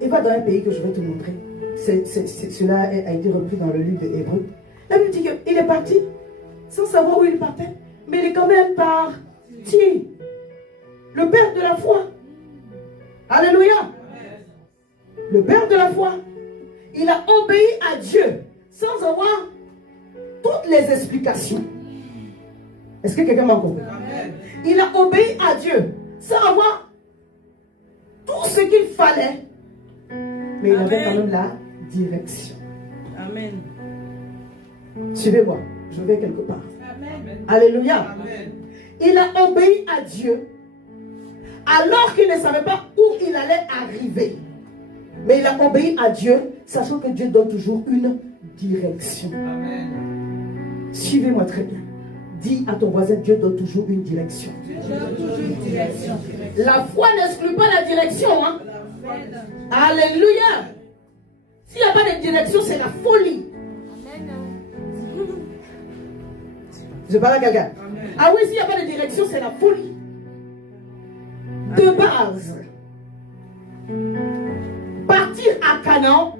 et va dans un pays que je vais te montrer. Cela a été repris dans le livre de Hébreux. La Bible dit qu'il est parti sans savoir où il partait, mais il est quand même parti. Le père de la foi. Alléluia. Le père de la foi. Il a obéi à Dieu sans avoir toutes les explications. Est-ce que quelqu'un m'a compris? Il a obéi à Dieu sans avoir tout ce qu'il fallait, mais il avait quand même la direction. Amen. Suivez-moi, je vais quelque part. Amen. Alléluia. Amen. Il a obéi à Dieu alors qu'il ne savait pas où il allait arriver. Mais il a obéi à Dieu, sachant que Dieu donne toujours une direction. Amen. Suivez-moi très bien. Dis à ton voisin, Dieu donne toujours une direction. Dieu donne toujours une direction. La foi n'exclut pas la direction. Hein? Amen. Alléluia. S'il n'y a pas de direction, c'est la folie. Je parle à quelqu'un. Ah oui, s'il n'y a pas de direction, c'est la folie. De base, partir à Canaan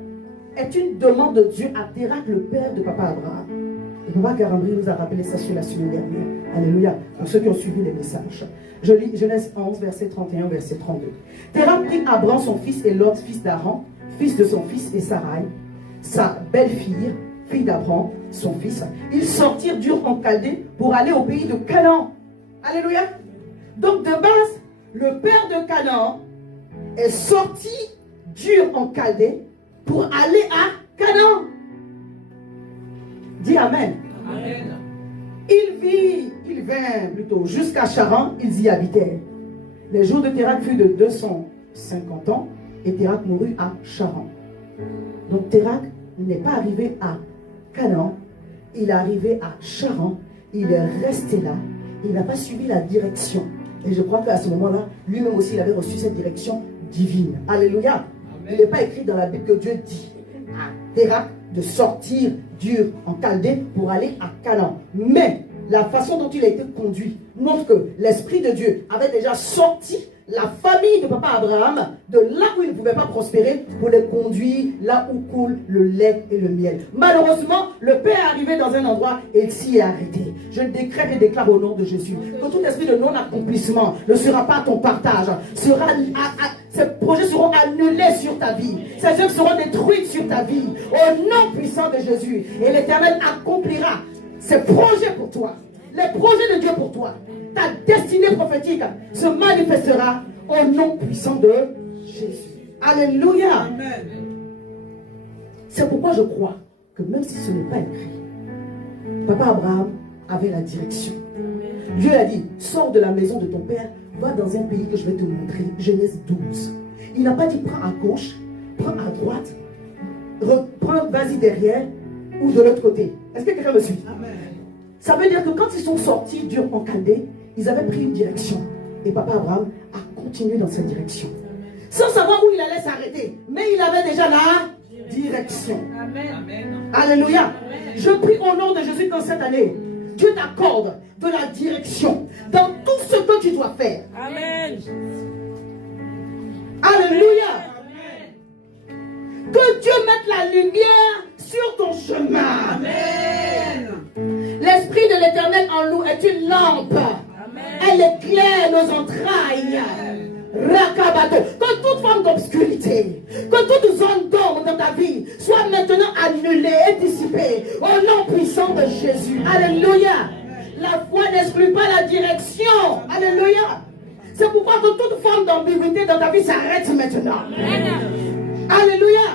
est une demande de Dieu à Térak, le père de papa Abraham. Et papa Karambri nous a rappelé ça sur la semaine dernière. Alléluia. Pour ceux qui ont suivi les messages. Je lis Genèse 11, verset 31, verset 32. Térak prit Abraham, son fils, et Lot, fils d'Aran, fils de son fils, et Sarai, sa belle-fille, fille d'Abraham, son fils. Ils sortirent d'Ur en Chaldée pour aller au pays de Canaan. Alléluia. Donc de base, le père de Canaan est sorti d'Ur en Chaldée pour aller à Canaan. Dis Amen. Amen. Il vint plutôt jusqu'à Charan, ils y habitèrent. Les jours de Térak furent de 250 ans et Térak mourut à Charan. Donc Térak n'est pas arrivé à Canaan, il est arrivé à Charan, il est resté là, il n'a pas suivi la direction. Et je crois qu'à ce moment-là, lui-même aussi, il avait reçu cette direction divine. Alléluia. Il n'est pas écrit dans la Bible que Dieu dit à Térak de sortir d'Ur en Chaldée pour aller à Canaan. Mais la façon dont il a été conduit montre que l'Esprit de Dieu avait déjà sorti la famille de papa Abraham de là où il ne pouvait pas prospérer pour les conduire là où coule le lait et le miel. Malheureusement, le père est arrivé dans un endroit et il s'y est arrêté. Je décrète et déclare au nom de Jésus que tout esprit de non-accomplissement ne sera pas ton partage. Ces projets seront annulés sur ta vie. Ces œuvres seront détruites sur ta vie. Au nom puissant de Jésus. Et l'Éternel accomplira ses projets pour toi. Les projets de Dieu pour toi. Ta destinée prophétique se manifestera au nom puissant de Jésus. Alléluia. Amen. C'est pourquoi je crois que même si ce n'est pas écrit, papa Abraham avait la direction. Dieu a dit, sors de la maison de ton père, va dans un pays que je vais te montrer. Genèse 12. Il n'a pas dit, prends à gauche, prends à droite, vas-y derrière ou de l'autre côté. Est-ce que quelqu'un me suit? Amen. Ça veut dire que quand ils sont sortis d'Ur en Chaldée, ils avaient pris une direction. Et papa Abraham a continué dans cette direction. Sans savoir où il allait s'arrêter. Mais il avait déjà la direction. Amen. Amen. Alléluia. Je prie au nom de Jésus qu'en cette année, Dieu t'accorde de la direction dans tout ce que tu dois faire. Amen. Alléluia. Amen. Que Dieu mette la lumière sur ton chemin. Amen. en nous est une lampe. Elle éclaire nos entrailles. Rakabato. Que toute forme d'obscurité, que toute zone d'ombre dans ta vie soit maintenant annulée et dissipée au nom puissant de Jésus. Alléluia. La foi n'exclut pas la direction. Alléluia. C'est pourquoi que toute forme d'ambiguïté dans ta vie s'arrête maintenant. Alléluia.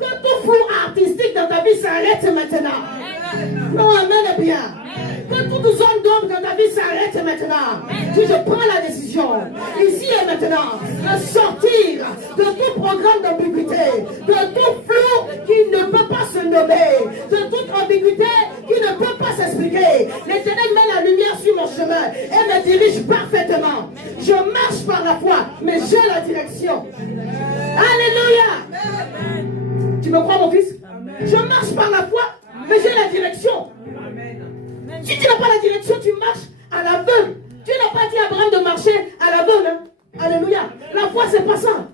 Que tout flou artistique dans ta vie s'arrête maintenant. Non, amen, bien. Que toute zone d'ombre dans ta vie s'arrête maintenant. Si je prends la décision, ici et maintenant, de sortir de tout programme d'ambiguïté, de tout flou qui ne peut pas se nommer, de toute ambiguïté qui ne peut pas s'expliquer. L'Éternel met la lumière sur mon chemin et me dirige parfaitement. Je marche par la foi, mais j'ai la direction. Alléluia. Tu me crois, mon fils? Je marche par la foi, mais j'ai la direction. Si tu n'as pas la direction, tu marches à l'aveugle. Tu n'as pas dit à Abraham de marcher à l'aveugle. Hein? Alléluia. La foi, c'est pas ça.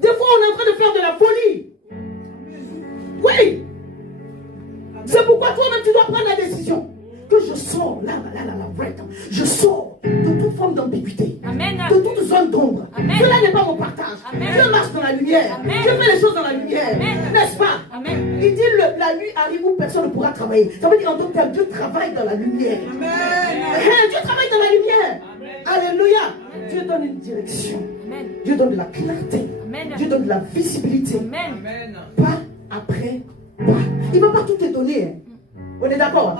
Des fois, on est en train de faire de la folie. Oui. C'est pourquoi toi-même, tu dois prendre la décision. Que je sors, je sors de toute forme d'ambiguïté, de toute zone d'ombre. Cela n'est pas mon partage. Je marche dans la lumière. Je fais les choses dans la lumière. N'est-ce pas? Il dit la nuit arrive où personne ne pourra travailler. Ça veut dire en d'autres termes, Dieu travaille dans la lumière. Dieu travaille dans la lumière. Alléluia. Dieu donne une direction. Dieu donne de la clarté. Dieu donne de la visibilité. Pas après pas. Il ne va pas tout te donner. On est d'accord?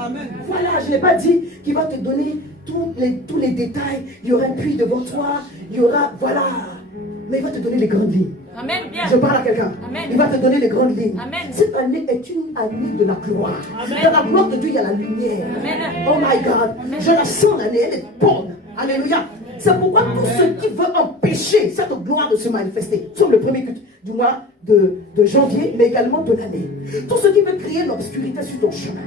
Voilà, je n'ai pas dit qu'il va te donner tous les détails. Il y aura un puits devant toi. Il y aura, voilà. Mais il va te donner les grandes lignes. Amen. Bien. Je parle à quelqu'un. Il va te donner les grandes lignes. Amen. Cette année est une année de la gloire. Amen. Dans la gloire de Dieu, il y a la lumière. Amen. Oh my God. Amen. Je la sens l'année, elle est bonne. Alléluia. C'est pourquoi tout ce qui veut empêcher cette gloire de se manifester, nous sommes le premier culte du mois de janvier, mais également de l'année. Tout ce qui veut créer l'obscurité sur ton chemin,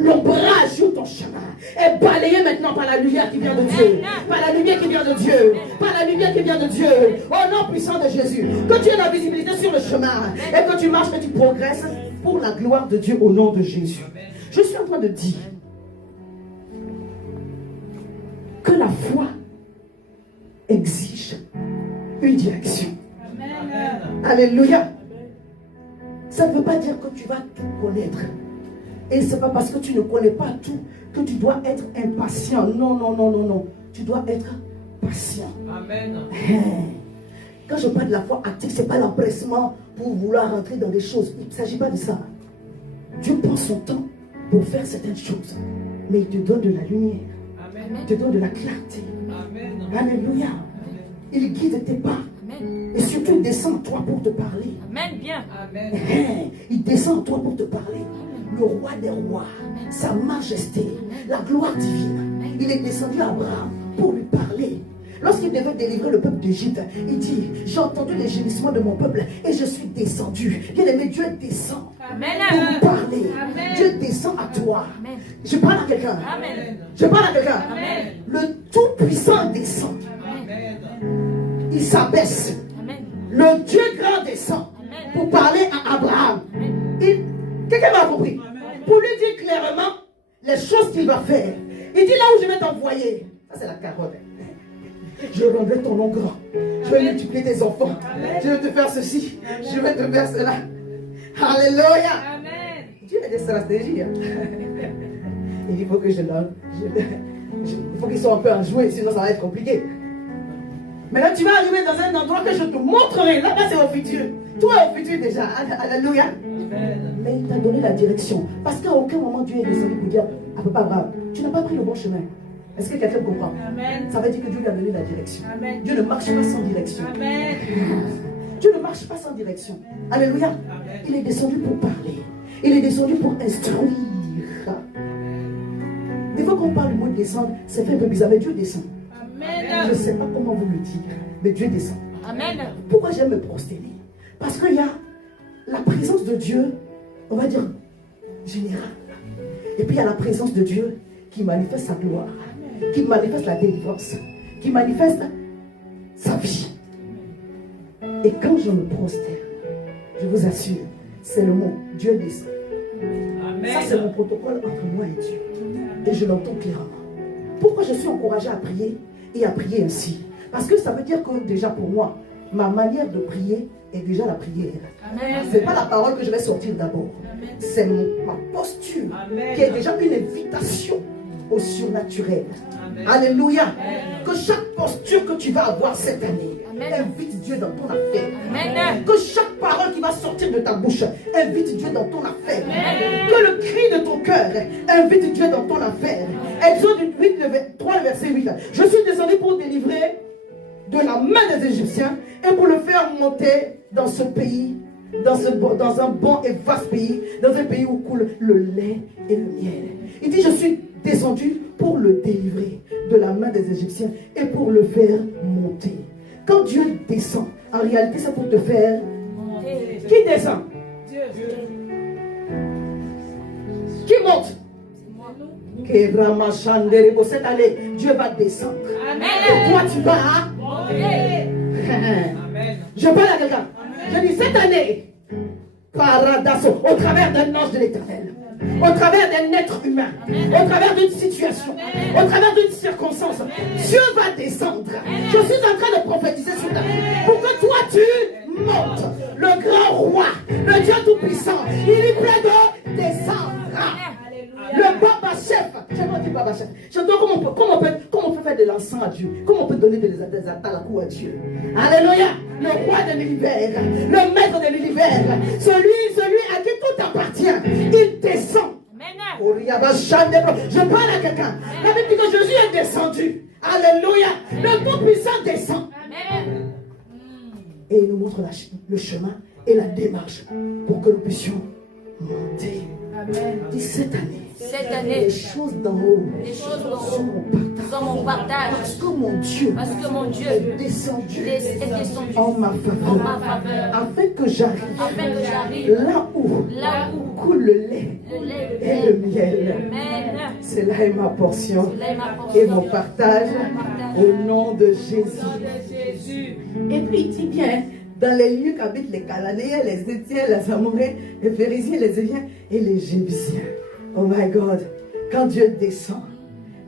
l'ombrage sur ton chemin, est balayé maintenant par la lumière qui vient de Dieu. Par la lumière qui vient de Dieu. Par la lumière qui vient de Dieu. Au nom puissant de Jésus. Que tu aies la visibilité sur le chemin et que tu marches et tu progresses pour la gloire de Dieu au nom de Jésus. Je suis en train de dire que la foi exige une direction. Amen. Alléluia. Ça ne veut pas dire que tu vas tout connaître. Et ce n'est pas parce que tu ne connais pas tout que tu dois être impatient. Non, non, non, non, non. Tu dois être patient. Amen. Quand je parle de la foi active, ce n'est pas l'empressement pour vouloir rentrer dans des choses. Il ne s'agit pas de ça. Dieu prend son temps pour faire certaines choses. Mais il te donne de la lumière. Amen. Il te donne de la clarté. Amen. Alléluia. Il guide tes pas. Et surtout, il descend en toi pour te parler. Amen. Bien. Amen. Il descend en toi pour te parler. Le roi des rois, sa majesté, la gloire divine. Il est descendu à Abraham pour lui parler. Lorsqu'il devait délivrer le peuple d'Égypte, il dit, j'ai entendu les gémissements de mon peuple et je suis descendu. Bien-aimé, Dieu descend Amen. pour vous parler. Amen. Dieu descend à toi. Amen. Je parle à quelqu'un. Amen. Je parle à quelqu'un. Amen. Le Tout-Puissant descend. Amen. Il s'abaisse. Amen. Le Dieu grand descend pour parler à Abraham. Quelqu'un m'a compris. Pour lui dire clairement les choses qu'il va faire. Il dit là où je vais t'envoyer. Ça c'est la carotte. Je rendrai ton nom grand. Je vais multiplier tes enfants. Je vais te faire ceci. Je vais te faire cela. Alléluia. Amen. Dieu a des stratégies. Hein. Il faut que je leur... il faut qu'ils soient un peu enjoués, sinon ça va être compliqué. Maintenant tu vas arriver dans un endroit que je te montrerai. Là-bas c'est au futur. Tout est au futur déjà. Alléluia. Mais il t'a donné la direction. Parce qu'à aucun moment Dieu est descendu pour dire à papa Abraham, tu n'as pas pris le bon chemin. Est-ce que quelqu'un comprend? Amen. Ça veut dire que Dieu lui a donné la direction. Amen. Dieu ne marche pas sans direction. Amen. Dieu ne marche pas sans direction. Alléluia. Il est descendu pour parler. Il est descendu pour instruire. Des fois qu'on parle du mot descendre, c'est fait un peu bizarre, mais Dieu descend. Amen. Je ne sais pas comment vous le dire, mais Dieu descend. Amen. Pourquoi j'aime me prosterner? Parce qu'il y a la présence de Dieu, on va dire, générale. Et puis il y a la présence de Dieu qui manifeste sa gloire, qui manifeste la délivrance, qui manifeste sa vie. Et quand je me prosterne, je vous assure, c'est le mot, Dieu descend. Ça c'est mon protocole entre moi et Dieu. et je l'entends clairement. Pourquoi je suis encouragée à prier et à prier ainsi? Parce que ça veut dire que déjà pour moi, ma manière de prier est déjà la prière. Ce n'est pas la parole que je vais sortir d'abord. C'est ma posture qui est déjà une invitation au surnaturel. Amen. Alléluia. Amen. Que chaque posture que tu vas avoir cette année invite Dieu dans ton affaire. Amen. Que chaque parole qui va sortir de ta bouche invite Dieu dans ton affaire. Amen. Que le cri de ton cœur invite Dieu dans ton affaire. Exode 3, verset 8. Je suis descendu pour délivrer de la main des Égyptiens et pour le faire monter dans ce pays, dans un bon et vaste pays, dans un pays où coule le lait et le miel. Il dit, je suis descendu pour le délivrer de la main des Égyptiens et pour le faire monter. Quand Dieu descend, en réalité, c'est pour te faire monter. Qui descend? Dieu. Qui monte? Cette année, Dieu va descendre. Amen. Et toi, tu vas monter. Amen. Je parle à quelqu'un. Je dis, cette année, Paradasso, au travers d'un ange de l'Éternel, au travers d'un être humain, au travers d'une situation, au travers d'une circonstance, Dieu va descendre. Je suis en train de prophétiser sur ta vie pour que toi tu montes. Le grand roi, le Dieu tout-puissant, il est prêt de descendre. Le Baba Chef, j'aimerais dire Baba Chef. J'adore comment on peut faire de l'encens à Dieu, comment on peut donner des atalakou à Dieu. Alléluia, le roi de l'univers, le maître de l'univers, celui à qui tout appartient, il descend. Je parle à quelqu'un. La Bible dit que Jésus est descendu. Alléluia, le tout-puissant descend. Et il nous montre le chemin et la démarche pour que nous puissions monter. Amen. Dis cette année, les choses d'en haut, sont mon partage. Parce que mon Dieu est descendu en ma faveur, afin que j'arrive là où coule le lait et le miel. C'est là ma portion et mon partage au nom de Jésus. Et puis il dit bien, dans les lieux qu'habitent les Cananéens, les Étiens, les Amoréens, les Phérésiens, les Éviens et les Jébusiens. Oh my God, quand Dieu descend,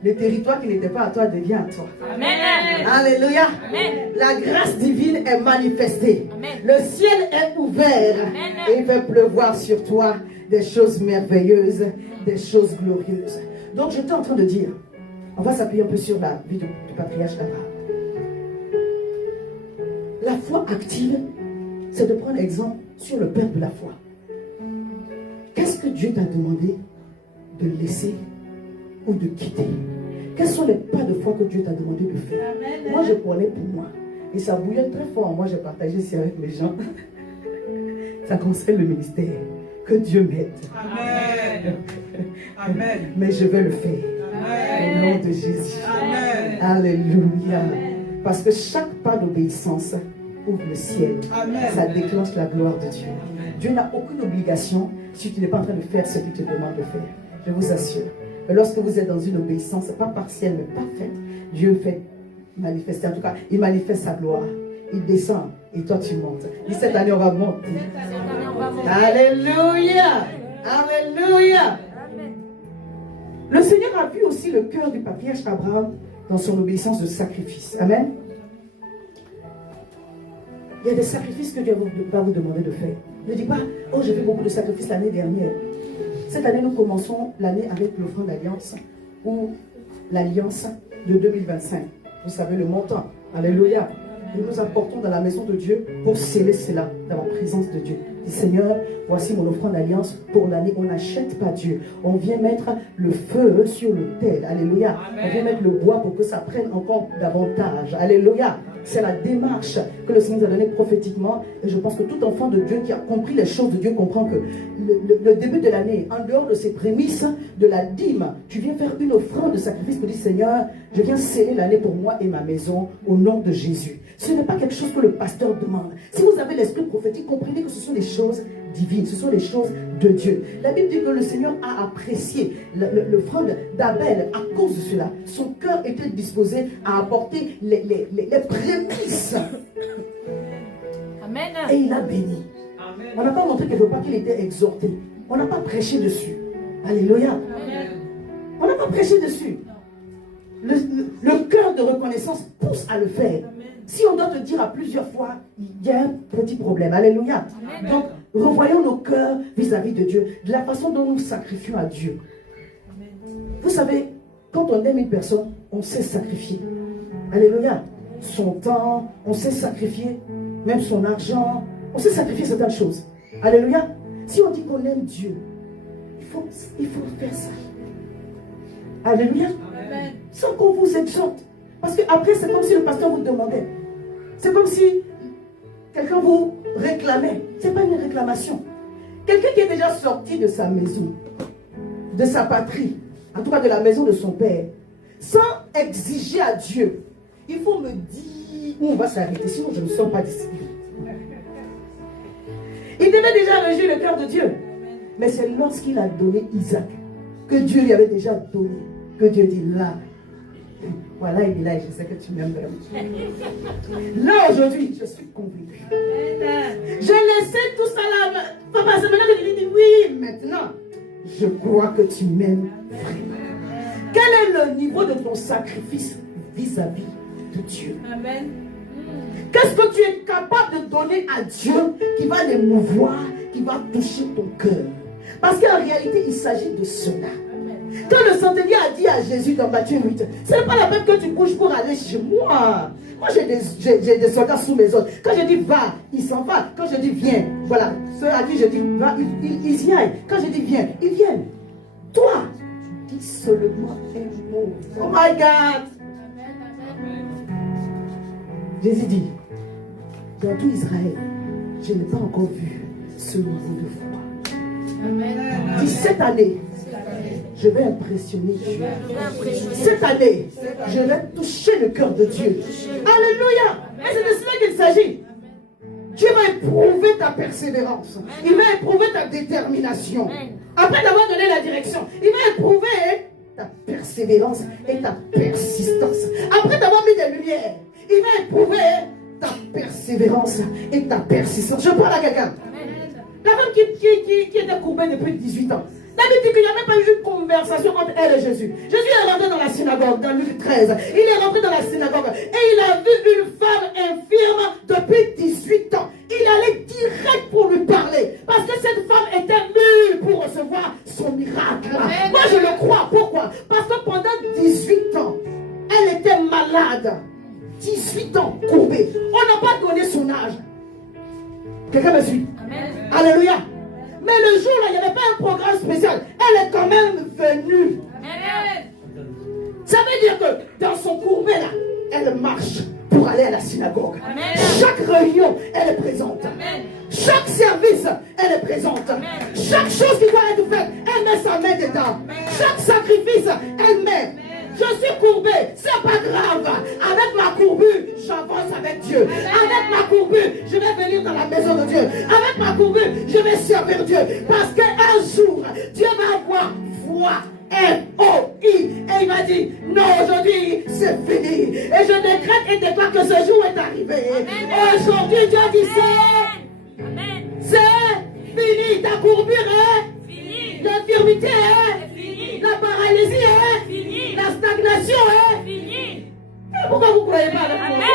le territoire qui n'était pas à toi devient à toi. Amen. Alléluia. Amen. La grâce divine est manifestée. Amen. Le ciel est ouvert. Amen. Et il va pleuvoir sur toi des choses merveilleuses, des choses glorieuses. Donc j'étais en train de dire, on va s'appuyer un peu sur la vie du patriarche Abraham. La foi active, c'est de prendre exemple sur le père de la foi. Qu'est-ce que Dieu t'a demandé de laisser ou de quitter? Quels sont les pas de foi que Dieu t'a demandé de faire? Amen. Moi, je connais pour moi. Et ça bouillonne très fort. Moi, j'ai partagé ici avec mes gens. Ça concerne le ministère. Que Dieu m'aide. Amen. Amen. Mais je vais le faire. Amen. Au nom de Jésus. Amen. Alléluia. Amen. Parce que chaque pas d'obéissance ouvre le ciel. Amen. Ça déclenche la gloire de Dieu. Amen. Dieu n'a aucune obligation si tu n'es pas en train de faire ce qu'il te demande de faire. Je vous assure. Mais lorsque vous êtes dans une obéissance, pas partielle, mais parfaite, Dieu fait manifester, en tout cas, il manifeste sa gloire. Il descend et toi tu montes. Et cette année, on va monter. Alléluia! Alléluia! Le Seigneur a vu aussi le cœur du patriarche Abraham dans son obéissance de sacrifice. Amen. Il y a des sacrifices que Dieu va vous demander de faire. Ne dis pas, oh, j'ai fait beaucoup de sacrifices l'année dernière. Cette année, nous commençons l'année avec l'offrande d'alliance ou l'alliance de 2025. Vous savez le montant. Alléluia. Et nous apportons dans la maison de Dieu pour sceller cela dans la présence de Dieu. Dis, Seigneur, voici mon offrande d'alliance pour l'année. On n'achète pas Dieu. On vient mettre le feu sur l'autel. Alléluia. Amen. On vient mettre le bois pour que ça prenne encore davantage. Alléluia. C'est la démarche que le Seigneur nous a donnée prophétiquement. Et je pense que tout enfant de Dieu qui a compris les choses de Dieu comprend que le début de l'année, en dehors de ces prémices de la dîme, tu viens faire une offrande de sacrifice pour dire, Seigneur, je viens sceller l'année pour moi et ma maison au nom de Jésus. Ce n'est pas quelque chose que le pasteur demande. Si vous avez l'esprit prophétique, comprenez que ce sont des choses divines, ce sont des choses de Dieu. La Bible dit que le Seigneur a apprécié l'offrande d'Abel à cause de cela. Son cœur était disposé à apporter les prémices. Amen. Et il a béni. Amen. On n'a pas montré quelque part qu'il était exhorté. On n'a pas prêché dessus. Alléluia. Amen. On n'a pas pas prêcher dessus. Le cœur de reconnaissance pousse à le faire. Si on doit te dire à plusieurs fois, il y a un petit problème. Alléluia. Donc, revoyons nos cœurs vis-à-vis de Dieu, de la façon dont nous sacrifions à Dieu. Vous savez, quand on aime une personne, on sait sacrifier. Alléluia. Son temps, on sait sacrifier, même son argent, on sait sacrifier certaines choses. Alléluia. Si on dit qu'on aime Dieu, il faut faire ça. Alléluia. Amen. Sans qu'on vous exhorte. Parce qu'après, c'est comme si le pasteur vous demandait. C'est comme si quelqu'un vous réclamait. Ce n'est pas une réclamation. Quelqu'un qui est déjà sorti de sa maison, de sa patrie, en tout cas de la maison de son père, sans exiger à Dieu, il faut me dire où on va s'arrêter, sinon je ne sors pas d'ici. Il devait déjà régir le cœur de Dieu. Mais c'est lorsqu'il a donné Isaac, que Dieu lui avait déjà donné, que Dieu dit là, voilà, il est là et je sais que tu m'aimes vraiment. Là, aujourd'hui, je suis convaincue. J'ai laissé tout ça là. Papa, c'est maintenant que je dis oui, maintenant, je crois que tu m'aimes vraiment. Quel est le niveau de ton sacrifice vis-à-vis de Dieu? Amen. Qu'est-ce que tu es capable de donner à Dieu qui va l'émouvoir, qui va toucher ton cœur? Parce qu'en réalité, il s'agit de cela. Quand le centenier a dit à Jésus dans Matthieu 8, ce n'est pas la peine que tu bouges pour aller chez moi. Moi, j'ai des soldats sous mes ordres. Quand je dis va, il s'en va. Quand je dis viens, voilà. Ceux à qui je dis va, ils y aillent. Quand je dis viens, ils viennent. Toi, tu dis seulement un mot. Oh my God. Jésus dit, dans tout Israël, je n'ai pas encore vu ce niveau de foi. Amen. Dis cette année, je vais impressionner Dieu. Cette année, je vais toucher le cœur de Dieu. Alléluia. Et c'est de cela qu'il s'agit. Dieu va éprouver ta persévérance. Il va éprouver ta détermination. Après d'avoir donné la direction, il va éprouver ta persévérance et ta persistance. Après d'avoir mis des lumières, il va éprouver ta persévérance et ta persistance. Je parle à quelqu'un. La femme qui était courbée depuis 18 ans. La Bible dit qu'il n'y a même pas eu une conversation entre elle et Jésus. Jésus est rentré dans la synagogue, dans Luc 13. Il est rentré dans la synagogue et il a vu une femme infirme depuis 18 ans. Il allait direct pour lui parler. Parce que cette femme était mûre pour recevoir son miracle. Amen. Moi je le crois. Pourquoi? Parce que pendant 18 ans, elle était malade. 18 ans courbée. On n'a pas donné son âge. Quelqu'un me suit? Amen. Alléluia. Mais le jour là, il n'y avait pas un programme spécial. Elle est quand même venue. Amen. Ça veut dire que dans son courbé là, elle marche pour aller à la synagogue. Amen. Chaque réunion, elle est présente. Amen. Chaque service, elle est présente. Amen. Chaque chose qui doit être faite, elle met sa main dedans. Amen. Chaque sacrifice, elle met. Je suis courbé, c'est pas grave. Avec ma courbure, j'avance avec Dieu. Avec ma courbure, je vais venir dans la maison de Dieu. Avec ma courbure, je vais servir Dieu. Parce qu'un jour, Dieu va avoir foi. F-O-I. Et il m'a dit, non, aujourd'hui, c'est fini. Et je décrète et déclare que ce jour est arrivé. Aujourd'hui, Dieu dit, c'est fini. Ta courbure est fini. L'infirmité est fini. La paralysie est fini. La stagnation est finie. Pourquoi vous ne croyez pas avec moi?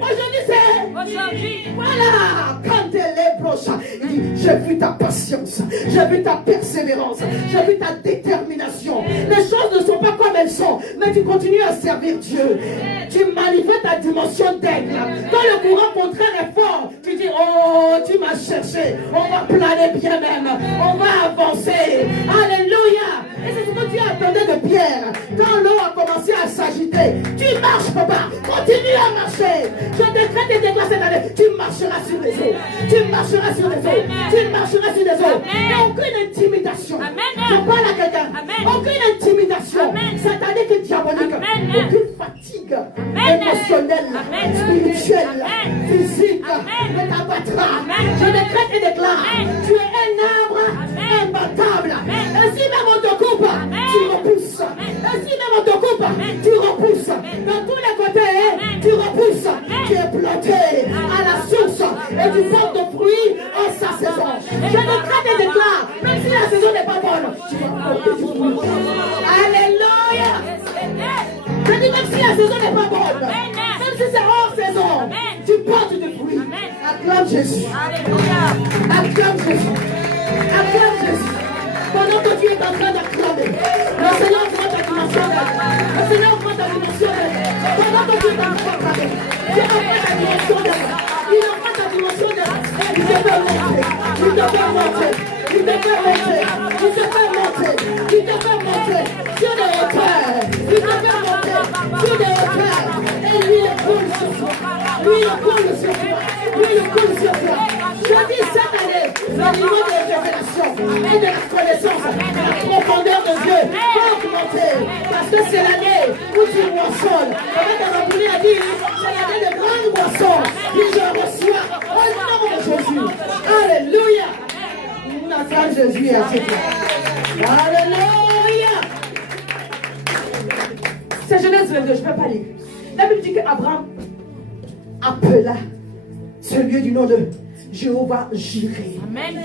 Aujourd'hui, c'est... Voilà. Quand elle est proche, il dit, j'ai vu ta patience, j'ai vu ta persévérance, j'ai vu ta détermination. Les choses ne sont pas comme elles sont, mais tu continues à servir Dieu. Tu manifestes ta dimension d'aigle. Quand le courant contraire est fort, tu dis, oh, tu m'as cherché. On va planer bien même. On va avancer. Alléluia. Et c'est ce que tu attendais de Pierre. Quand l'eau a commencé à s'agiter, tu marches, papa. Continue à marcher. Je décrète et déclare cette année, tu marcheras sur les eaux. Tu marcheras sur les eaux. Tu marcheras sur les eaux. Et aucune intimidation. Je parle à quelqu'un. Aucune intimidation. Cette année qui est diabolique. Aucune fatigue émotionnelle, spirituelle, physique ne t'abattra. Je décrète et déclare, tu es un arbre imbattable. Et si même on te coupe, tu repousses. Et si même on te coupe, tu repousses. Dans tous les côtés, tu repousses. Tu es planté à la source et tu portes de fruits en sa saison. Je décrète et déclare, même si la saison n'est pas bonne, tu vas porter du fruit. Alléluia. Jésus. Alléluia. Acclame Jésus. Acclame Jésus. Pendant que tu es en train d'acclamer, le Seigneur prend ta dimension d'aide. Le Seigneur prend ta dimension d'aide. Pendant que tu es en train d'acclamer, Dieu prend ta dimension d'aide. Il en prend ta dimension d'aide. Il te fait monter. Il te fait monter. Il te fait monter. Il te fait monter. Il te fait monter. Sur des hauteurs. Il te fait monter. Sur des hauteurs. Et lui, il coule sur toi. Lui, il coule sur toi. Lui, il coule sur toi. Je dis cette année, le niveau de révélation et de la connaissance, la profondeur de Dieu va augmenter. Parce que c'est l'année où tu moissonnes. Avec un rappelé a dit, c'est l'année de grande moisson. Puis je reçois au nom de Jésus. Alléluia. On acclame Jésus à cette heure. Alléluia. C'est Genèse 22, je ne vais pas lire. La Bible dit qu'Abraham appela ce lieu du nom de Jéhovah Jireh. Amen.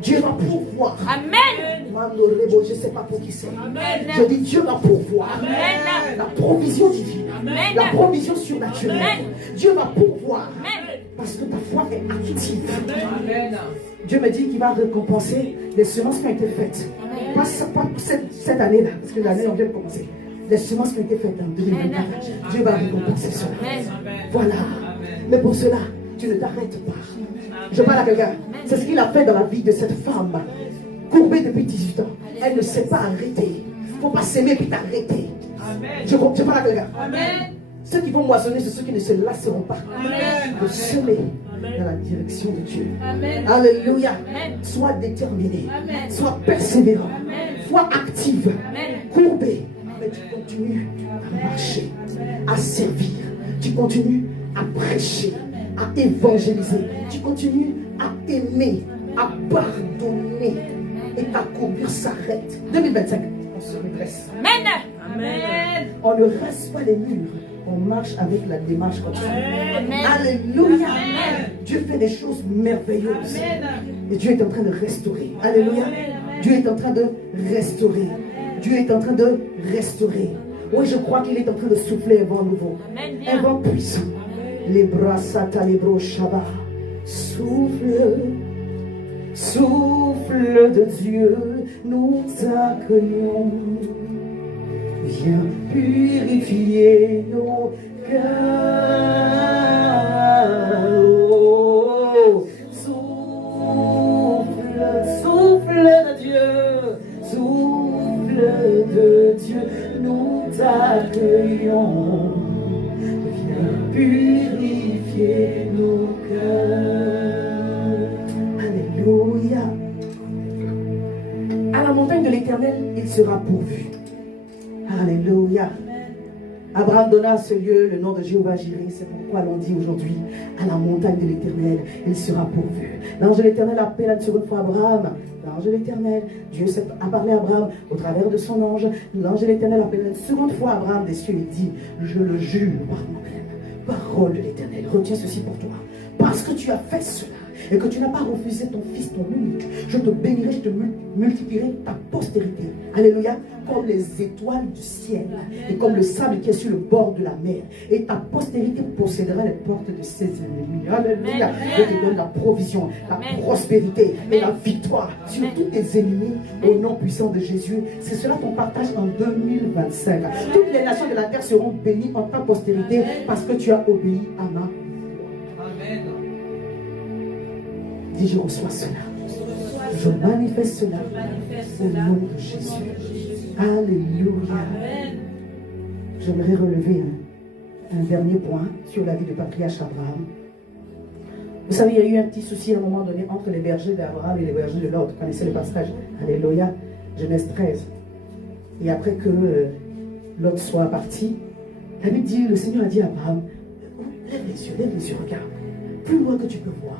Dieu va pourvoir. Amen. Je ne sais pas pour qui c'est. Amen. Je dis Dieu va pourvoir. Amen. La provision divine. Amen. La provision surnaturelle. Amen. Dieu va pourvoir. Amen. Parce que ta foi est active. Amen. Dieu me dit qu'il va récompenser les semences qui ont été faites. Pas cette année-là, parce que l'année on vient de commencer. Les semences qui ont été faites en 2024. Dieu va récompenser cela. Voilà. Mais pour cela, tu ne t'arrêtes pas. Je parle à quelqu'un. C'est ce qu'il a fait dans la vie de cette femme. Courbée depuis 18 ans. Elle ne s'est pas arrêtée. Il ne faut pas s'aimer puis t'arrêter. Je parle à quelqu'un. Ceux qui vont moissonner, c'est ceux qui ne se lasseront pas de semer dans la direction de Dieu. Alléluia. Sois déterminé. Sois persévérant. Sois active. Courbé. Mais tu continues à marcher, à servir. Tu continues à prêcher, à évangéliser. Tu continues à aimer, à pardonner. Et ta courbure s'arrête. 2025, on se redresse. Amen. Amen. On ne reste pas les murs. On marche avec la démarche continue. Amen. Alléluia. Amen. Dieu fait des choses merveilleuses. Et Dieu est en train de restaurer. Alléluia. Dieu est en train de restaurer. Dieu est en train de restaurer. Oui, je crois qu'il est en train de souffler un vent nouveau. Amen. Un vent puissant. Les bras sata, les bras shabbat. Souffle. Souffle de Dieu, nous t'accueillons. Viens purifier nos cœurs. Oh, souffle, souffle de Dieu, souffle de Dieu, nous t'accueillons. Viens purifier nos cœurs. Alléluia. À la montagne de l'Éternel, il sera pourvu. Alléluia. Abraham donna à ce lieu le nom de Jéhovah Jireh. C'est pourquoi l'on dit aujourd'hui, à la montagne de l'Éternel, il sera pourvu. L'ange de l'Éternel appelle une seconde fois Abraham. L'ange de l'Éternel, Dieu a parlé à Abraham au travers de son ange. L'ange de l'Éternel appelle une seconde fois Abraham des cieux et dit, je le jure par moi-même, parole de l'Éternel, retiens ceci pour toi. Parce que tu as fait cela, et que tu n'as pas refusé ton fils, ton unique, je te bénirai, je te multiplierai ta postérité. Alléluia. Comme les étoiles du ciel et comme le sable qui est sur le bord de la mer. Et ta postérité possédera les portes de ses ennemis. Alléluia. Je te donne la provision, la prospérité et la victoire sur tous tes ennemis au nom puissant de Jésus. C'est cela ton partage en 2025. Toutes les nations de la terre seront bénies en ta postérité parce que tu as obéi à ma voix. Amen. Dis, je reçois cela. Je manifeste cela au nom de Jésus. Alléluia. J'aimerais relever un dernier point sur la vie du patriarche Abraham. Vous savez, il y a eu un petit souci à un moment donné entre les bergers d'Abraham et les bergers de Lot. Vous connaissez le passage. Alléluia. Genèse 13. Et après que Lot soit parti, la Bible dit, le Seigneur a dit à Abraham, lève les yeux, regarde. Plus loin que tu peux voir.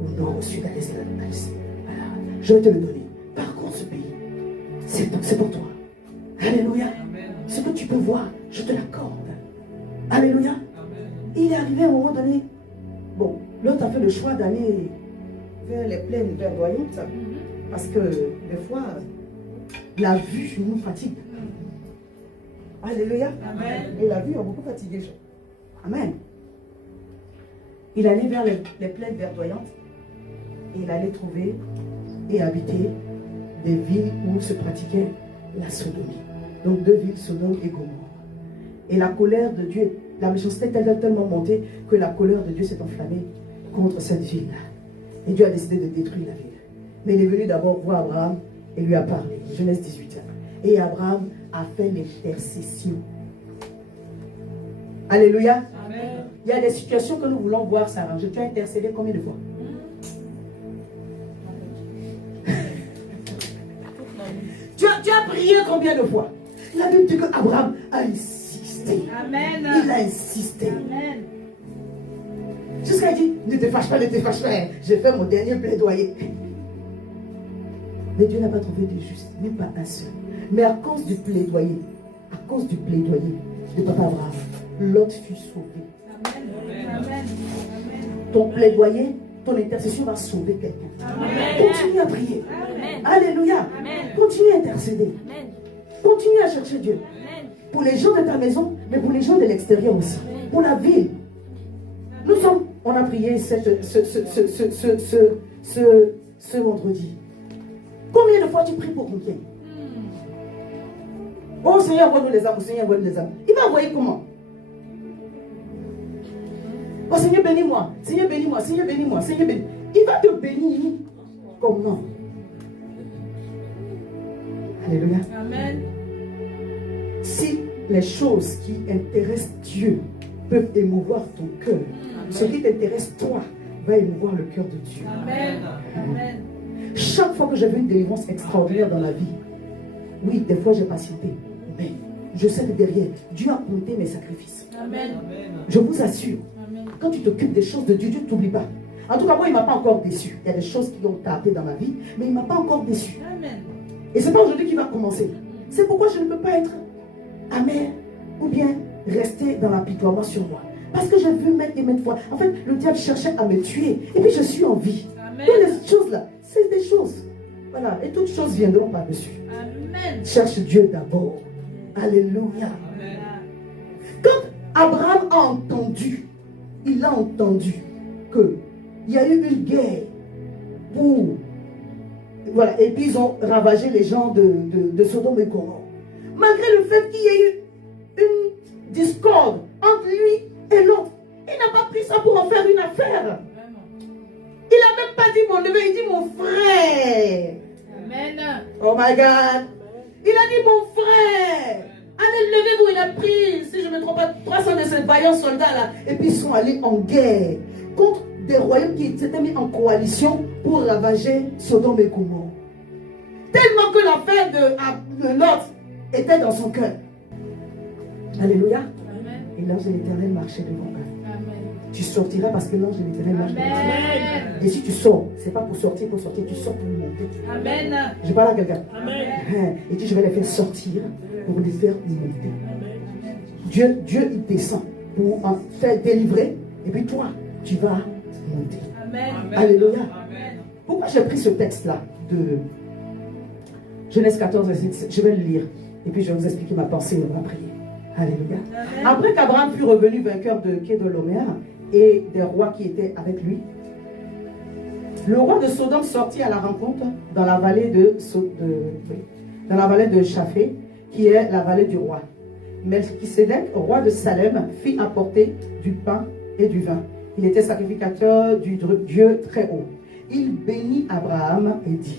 Au nord, au sud, à l'est, à l'est. Voilà. Je vais te le donner. Parcours ce pays. C'est pour toi. Alléluia. Ce que tu peux voir, je te l'accorde. Alléluia. Il est arrivé à un moment donné. Bon, l'autre a fait le choix d'aller vers les plaines verdoyantes. Parce que des fois, la vue nous fatigue. Alléluia. Amen. Et la vue a beaucoup fatigué les gens. Amen. Il allait vers les plaines verdoyantes et il allait trouver et habiter des villes où se pratiquait la sodomie. Donc 2 villes, Sodome et Gomorrhe. Et la colère de Dieu, la méchanceté est tellement montée que la colère de Dieu s'est enflammée contre cette ville-là. Et Dieu a décidé de détruire la ville. Mais il est venu d'abord voir Abraham et lui a parlé. Genèse 18. Et Abraham a fait l'intercession. Alléluia. Amen. Il y a des situations que nous voulons voir s'arranger. Tu as intercédé combien de fois? Tu as prié combien de fois? La Bible dit qu'Abraham a insisté. Amen. Il a insisté. Amen. Jusqu'à dit, ne te fâche pas, ne te fâche pas. J'ai fait mon dernier plaidoyer. Mais Dieu n'a pas trouvé de juste, même pas un seul. Mais à cause du plaidoyer de papa Abraham, Lot fut sauvé. Amen. Amen. Ton plaidoyer, ton intercession va sauver quelqu'un. Amen. Continue à prier. Amen. Alléluia. Amen. Continue à intercéder. Amen. Continue à chercher Dieu. Amen. Pour les gens de ta maison, mais pour les gens de l'extérieur aussi. Pour la ville. On a prié ce vendredi. Combien de fois tu pries pour quelqu'un? Oh Seigneur, envoie-nous les âmes. Seigneur, envoie-nous les âmes. Il va envoyer comment? Oh Seigneur, bénis-moi. Seigneur, bénis-moi. Seigneur, bénis-moi. Seigneur, bénis-moi. Il va te bénir. Comment? Alléluia. Amen. Si les choses qui intéressent Dieu peuvent émouvoir ton cœur, ce qui t'intéresse toi va émouvoir le cœur de Dieu. Amen. Amen. Chaque fois que j'ai vu une délivrance extraordinaire dans la vie, oui, des fois j'ai patienté, mais je sais que derrière, Dieu a compté mes sacrifices. Amen. Je vous assure, Amen. quand tu t'occupes des choses de Dieu, Dieu ne t'oublie pas. En tout cas, moi, il ne m'a pas encore déçu. Il y a des choses qui ont tardé dans ma vie, mais il ne m'a pas encore déçu. Amen. Et ce n'est pas aujourd'hui qu'il va commencer. C'est pourquoi je ne peux pas être amer ou bien rester dans l'apitoiement sur moi. Parce que j'ai vu maintes et maintes fois. En fait, le diable cherchait à me tuer. Et puis je suis en vie. Amen. Toutes les choses là, c'est des choses. Voilà. Et toutes choses viendront par-dessus. Amen. Cherche Dieu d'abord. Alléluia. Amen. Quand Abraham a entendu, il a entendu qu'il y a eu une guerre pour... Voilà. Et puis ils ont ravagé les gens de Sodome et Gomorrhe. Malgré le fait qu'il y ait eu une discorde entre lui et l'autre, il n'a pas pris ça pour en faire une affaire. Vraiment. Il n'a même pas dit mon neveu, il dit mon frère. Amen. Oh my God. Il a dit mon frère. Allez, levez-vous, il a pris, si je ne me trompe pas, 300 de ces vaillants soldats là. Et puis ils sont allés en guerre contre des royaumes qui s'étaient mis en coalition pour ravager Sodome et Gomorrhe. Tellement que l'affaire de Lot était dans son cœur. Alléluia. Amen. Et l'ange de l'Éternel marchait devant eux. Amen. Tu sortiras parce que l'ange de l'Éternel marche devant toi. Amen. Et si tu sors, ce n'est pas pour sortir, tu sors pour monter. Amen. Je parle à quelqu'un. Amen. Et tu je vais les faire sortir pour les faire monter. Dieu il descend pour en faire délivrer. Et puis toi, tu vas monter. Amen. Alléluia. Amen. Pourquoi j'ai pris ce texte-là de Genèse 14, verset 17? Je vais le lire. Et puis je vais vous expliquer ma pensée et on va prier. Alléluia. Amen. Après qu'Abraham fut revenu vainqueur de Kedorlaomer et des rois qui étaient avec lui, le roi de Sodome sortit à la rencontre dans la vallée de Chaphé, qui est la vallée du roi. Melchisedec, roi de Salem, fit apporter du pain et du vin. Il était sacrificateur du Dieu très haut. Il bénit Abraham et dit: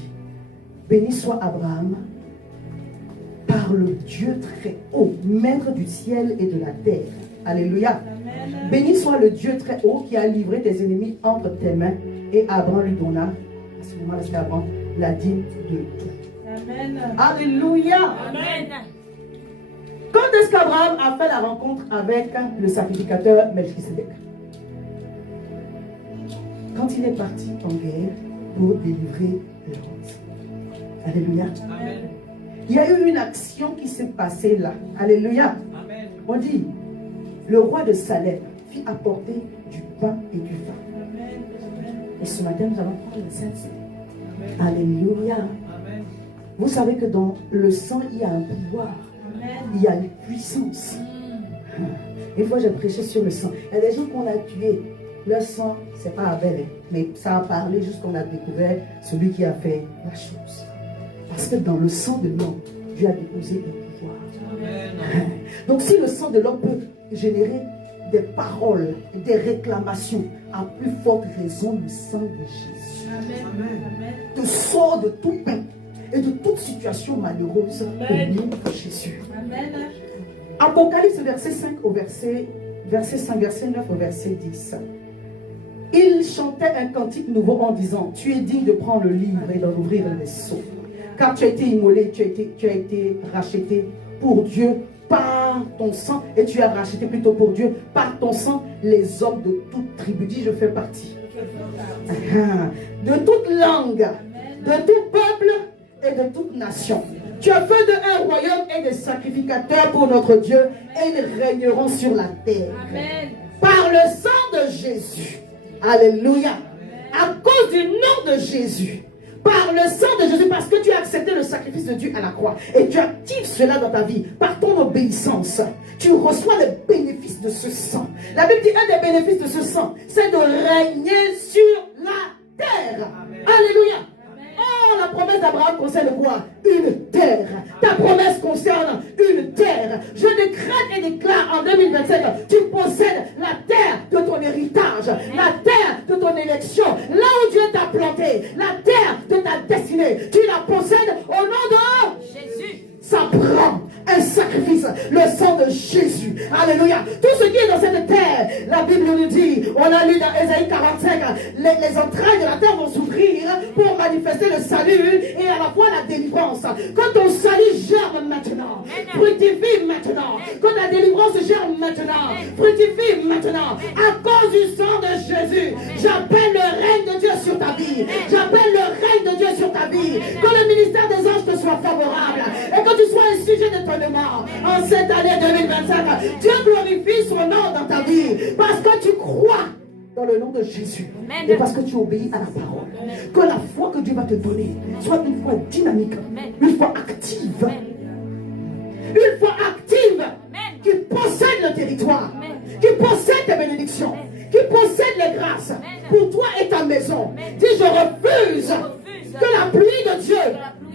béni soit Abraham par le Dieu très haut, maître du ciel et de la terre. Alléluia. Amen. Béni soit le Dieu très haut qui a livré tes ennemis entre tes mains. Et Abraham lui donna, à ce moment-là, c'était Abraham, la dîme de tout. Amen. Alléluia. Amen. Quand est-ce qu'Abraham a fait la rencontre avec le sacrificateur Melchisedec? Quand il est parti en guerre pour délivrer Lot. Alléluia. Amen. Il y a eu une action qui s'est passée là. Alléluia. Amen. On dit, le roi de Salem fit apporter du pain et du vin. Amen. Et ce matin, nous allons prendre le Saint-Esprit. Amen. Alléluia. Amen. Vous savez que dans le sang, il y a un pouvoir. Amen. Il y a une puissance. Une fois, j'ai prêché sur le sang. Il y a des gens qu'on a tués. Le sang, c'est pas Abel, hein, mais ça a parlé jusqu'on a découvert celui qui a fait la chose. Parce que dans le sang de l'homme, Dieu a déposé un pouvoir. Amen. Donc si le sang de l'homme peut générer des paroles, des réclamations, à plus forte raison le sang de Jésus Amen. te sort de tout pain et de toute situation malheureuse au nom de Jésus. Amen. Apocalypse verset 5 au verset 5, verset 9 au verset 10. Il chantait un cantique nouveau en disant: tu es digne de prendre le livre et d'en ouvrir les sceaux. Car tu as été immolé, tu as été racheté pour Dieu par ton sang, et tu as racheté plutôt pour Dieu par ton sang les hommes de toute tribu. Dis, je fais partie. De toute langue, de tout peuple et de toute nation. Tu as fait d'eux un royaume et des sacrificateurs pour notre Dieu, et ils régneront sur la terre. Amen. Par le sang de Jésus. Alléluia. À cause du nom de Jésus. Par le sang de Jésus, parce que tu as accepté le sacrifice de Dieu à la croix et tu actives cela dans ta vie, par ton obéissance, tu reçois les bénéfices de ce sang. La Bible dit un des bénéfices de ce sang, c'est de régner sur la terre. Alléluia. Oh, la promesse d'Abraham concerne quoi? Une terre. Ta promesse concerne une terre. Je décrète et déclare en 2027, tu possèdes la terre de ton héritage, la terre de ton élection, là où Dieu t'a planté, la terre de ta destinée. Tu la possèdes au nom de Jésus. Ça prend un sacrifice, le sang de Jésus. Alléluia. Tout ce qui est dans cette terre, la Bible nous dit, on a lu dans Ésaïe 45, les entrailles de la terre vont s'ouvrir pour manifester le salut et à la fois la délivrance. Quand ton salut germe maintenant, fructifie maintenant. Quand la délivrance germe maintenant, fructifie maintenant. À cause du sang de Jésus, j'appelle le règne de Dieu sur ta vie. J'appelle le règne de Dieu sur ta vie. Que le ministère des anges te soit favorable et que tu sois un sujet d'étonnement en cette année 2025. Dieu glorifie son nom dans ta vie parce que tu crois dans le nom de Jésus. Amen. Et parce que tu obéis à la parole. Que la foi que Dieu va te donner soit une foi dynamique, une foi active. Une foi active qui possède le territoire, qui possède tes bénédictions, qui possède les grâces pour toi et ta maison. Dis, je refuse que la pluie de Dieu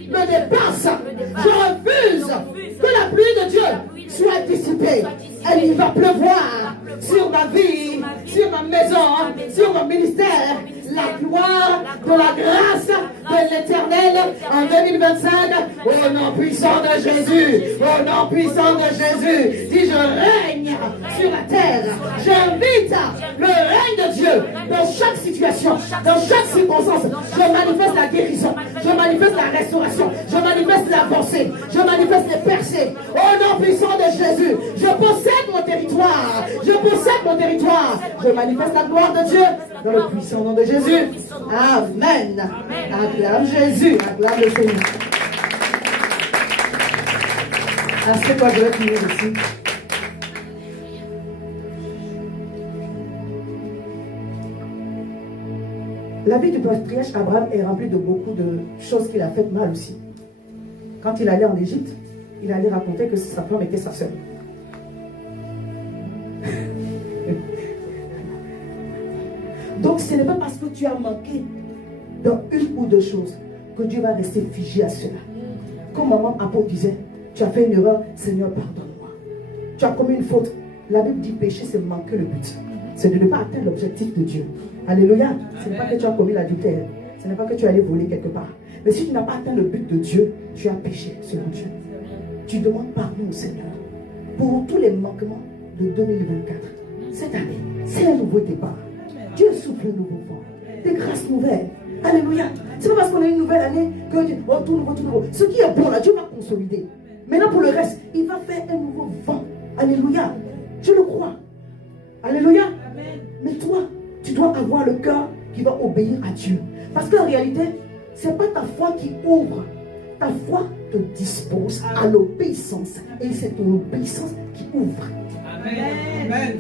me dépasse. Je refuse que la pluie de Dieu soit dissipée. Elle y va pleuvoir sur ma vie, sur ma maison, sur mon ministère. La gloire de la grâce de l'Éternel en 2025. Au nom puissant de Jésus. Au nom puissant de Jésus. Dis, je règne sur la terre. J'invite le règne de Dieu dans chaque situation, dans chaque circonstance. Je manifeste la guérison. Je manifeste la restauration. Je manifeste l'avancée. Je manifeste les percées. Au nom puissant de Jésus. Je possède mon territoire. Je possède mon territoire. Je manifeste la gloire de Dieu dans le puissant nom de Jésus. Amen. Acclame Jésus. Acclame le Seigneur. Assieds-toi, je vais finir ici. La vie du patriarche Abraham est remplie de beaucoup de choses qu'il a faites mal aussi. Quand il allait en Égypte, il allait raconter que sa femme était sa sœur. Donc ce n'est pas parce que tu as manqué dans une ou deux choses que Dieu va rester figé à cela. Comme maman apôtre disait, tu as fait une erreur, Seigneur pardonne-moi. Tu as commis une faute. La Bible dit péché, c'est manquer le but. C'est de ne pas atteindre l'objectif de Dieu. Alléluia. Ce n'est pas que tu as commis l'adultère. Ce n'est pas que tu es allé voler quelque part. Mais si tu n'as pas atteint le but de Dieu, tu as péché selon Dieu. Tu demandes pardon au Seigneur pour tous les manquements de 2024. Cette année, c'est un nouveau départ. Dieu souffle un nouveau vent. Des grâces nouvelles. Alléluia. C'est pas parce qu'on a une nouvelle année que Dieu, oh, tout nouveau, tout nouveau. Ce qui est bon là, Dieu va consolider. Maintenant pour le reste, il va faire un nouveau vent. Alléluia. Je le crois. Alléluia. Mais toi, tu dois avoir le cœur qui va obéir à Dieu. Parce qu'en réalité, ce n'est pas ta foi qui ouvre. Ta foi te dispose à l'obéissance. Et c'est ton obéissance qui ouvre. Amen.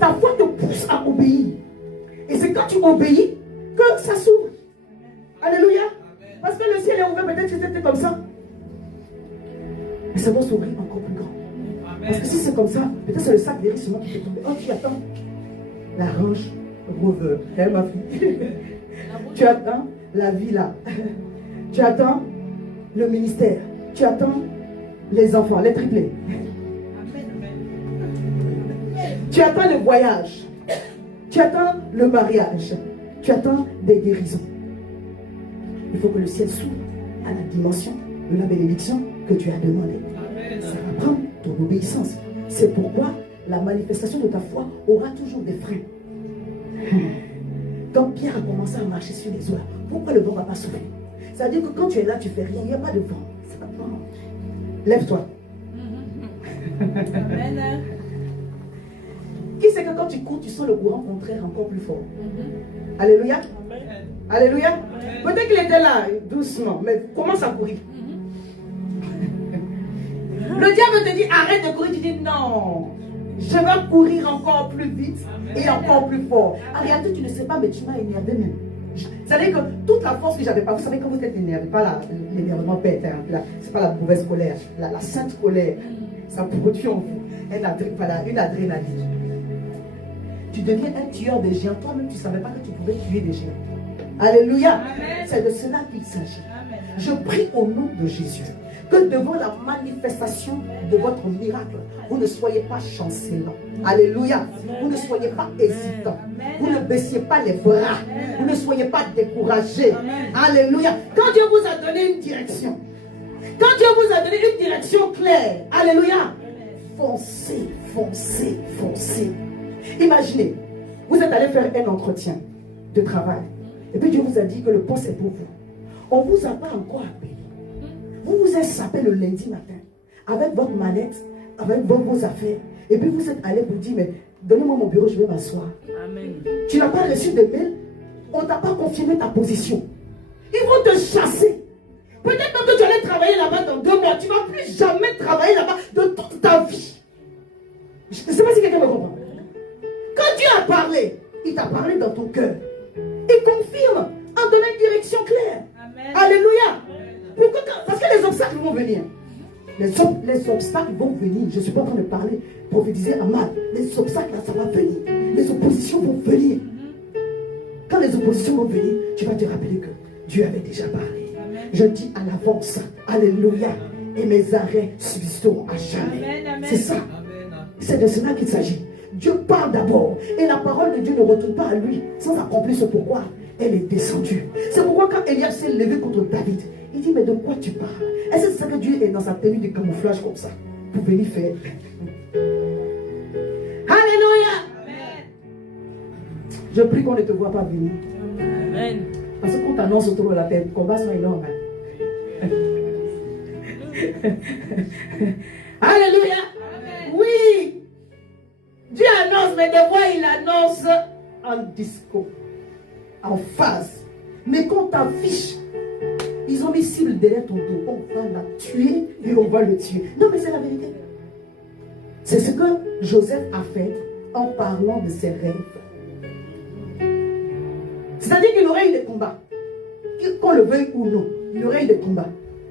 Ta foi te pousse à obéir. Et c'est quand tu obéis que ça s'ouvre. Alléluia. Parce que le ciel est ouvert, peut-être que c'était comme ça. Mais ça doit s'ouvrir encore plus grand. Parce que si c'est comme ça, peut-être c'est le sac d'hérissement qui peut tomber. Oh, tu attends. La range Rover. Hein, ma fille? Tu attends la vie là. Tu attends le ministère. Tu attends les enfants, les triplés. Tu attends le voyage. Tu attends le mariage. Tu attends des guérisons. Il faut que le ciel s'ouvre à la dimension de la bénédiction que tu as demandée. Ça va prendre ton obéissance. C'est pourquoi la manifestation de ta foi aura toujours des freins. Quand Pierre a commencé à marcher sur les eaux, pourquoi le vent ne va pas souffler? C'est-à-dire que quand tu es là, tu ne fais rien, il n'y a pas de vent. C'est pas bon. Lève-toi. Amen. Qui sait que quand tu cours, tu sens le courant contraire encore plus fort? Alléluia. Alléluia. Peut-être qu'il était là, doucement, mais commence à courir. Le diable te dit arrête de courir, tu dis non, je vais courir encore plus vite et encore plus fort. En réalité, tu ne sais pas, mais tu m'as énervé même. C'est-à-dire que toute la force que j'avais pas, vous savez quand vous êtes énervé, pas l'énervement bête, hein, c'est pas la mauvaise colère, la sainte colère, ça produit en vous une adrénaline. Tu deviens un tueur de géants, toi-même tu ne savais pas que tu pouvais tuer des géants. Alléluia. C'est de cela qu'il s'agit. Je prie au nom de Jésus que devant la manifestation de votre miracle, vous ne soyez pas chancelants. Alléluia. Vous ne soyez pas hésitants. Vous ne baissiez pas les bras. Vous ne soyez pas découragés. Alléluia. Quand Dieu vous a donné une direction, quand Dieu vous a donné une direction claire, alléluia, foncez, foncez, foncez. Imaginez, vous êtes allé faire un entretien de travail. Et puis Dieu vous a dit que le poste est pour vous. On ne vous a pas encore appelé. Vous vous êtes sapé le lundi matin avec votre manette, avec vos affaires. Et puis vous êtes allé pour dire, mais donnez-moi mon bureau, je vais m'asseoir. Amen. Tu n'as pas reçu de mail, on ne t'a pas confirmé ta position. Ils vont te chasser. Peut-être même que tu allais travailler là-bas dans 2 mois. Tu ne vas plus jamais travailler là-bas de toute ta vie. Je ne sais pas si quelqu'un me comprend. Quand Dieu a parlé, il t'a parlé dans ton cœur. Il confirme en donnant une direction claire. Amen. Alléluia. Pourquoi? Parce que les obstacles vont venir. Les obstacles vont venir. Je ne suis pas en train de parler, prophétiser à mal. Les obstacles, là, ça va venir. Les oppositions vont venir. Quand les oppositions vont venir, tu vas te rappeler que Dieu avait déjà parlé. Amen. Je dis à l'avance, alléluia. Et mes arrêts subsisteront à jamais. C'est ça. C'est de cela qu'il s'agit. Dieu parle d'abord. Et la parole de Dieu ne retourne pas à lui sans accomplir ce pourquoi elle est descendue. C'est pourquoi quand Eliab s'est levé contre David, il dit, mais de quoi tu parles? Est-ce que c'est ça que Dieu est dans sa tenue de camouflage comme ça pour venir faire? Alléluia. Amen. Je prie qu'on ne te voit pas venir. Amen. Parce que quand tu annonces autour de la tête, les combats sont énormes. Alléluia. Amen. Oui. Dieu annonce, mais des fois il annonce en disco, en phase. Mais quand t'affiches, ils ont mis cible derrière ton dos. On va la tuer et on va le tuer. Non, mais c'est la vérité. C'est ce que Joseph a fait en parlant de ses rêves. C'est-à-dire qu'il aurait eu des combats. Qu'on le veuille ou non, il aurait eu des combats.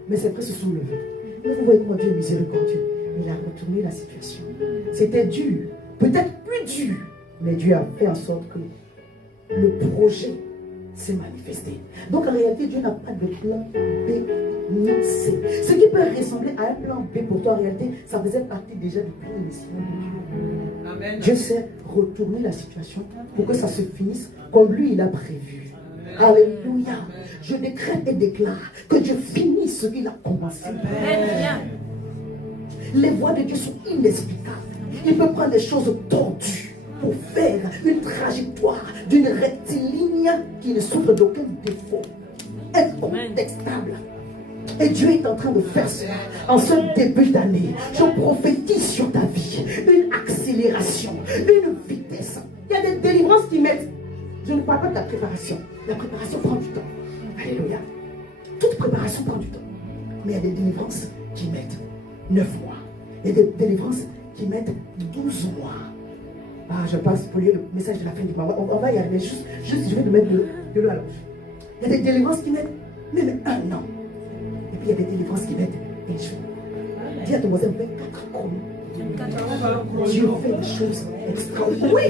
Mais ses frères se sont levés. Mais vous voyez comment Dieu est miséricordieux. Il a retourné la situation. C'était dur. Peut-être plus dur. Mais Dieu a fait en sorte que le projet s'est manifesté. Donc en réalité, Dieu n'a pas de plan B ni C. Ce qui peut ressembler à un plan B pour toi, en réalité, ça faisait partie déjà du plan initial de Dieu. Dieu sait retourner la situation pour que ça se finisse comme lui il a prévu. Alléluia. Je décrète et déclare que Dieu finisse ce qu'il a commencé. Amen. Les voies de Dieu sont inexplicables. Il peut prendre des choses tordues pour faire une trajectoire d'une rectiligne qui ne souffre d'aucun défaut, incontestable. Et Dieu est en train de faire cela en ce début d'année. Je prophétise sur ta vie une accélération, une vitesse. Il y a des délivrances qui mettent. Je ne parle pas de la préparation. La préparation prend du temps. Alléluia. Toute préparation prend du temps. Mais il y a des délivrances qui mettent 9 mois. Il y a des délivrances qui mettent 12 mois. Ah, je passe pour lire le message de la fin du mois. On va y arriver. Juste je vais te mettre de l'eau à la bouche. Il y a des délivrances qui mettent même 1 an. Et puis il y a des délivrances qui mettent 1 jour. Dis à ton voisin, 24 chronos. Dieu fait des choses extraordinaires. Oui.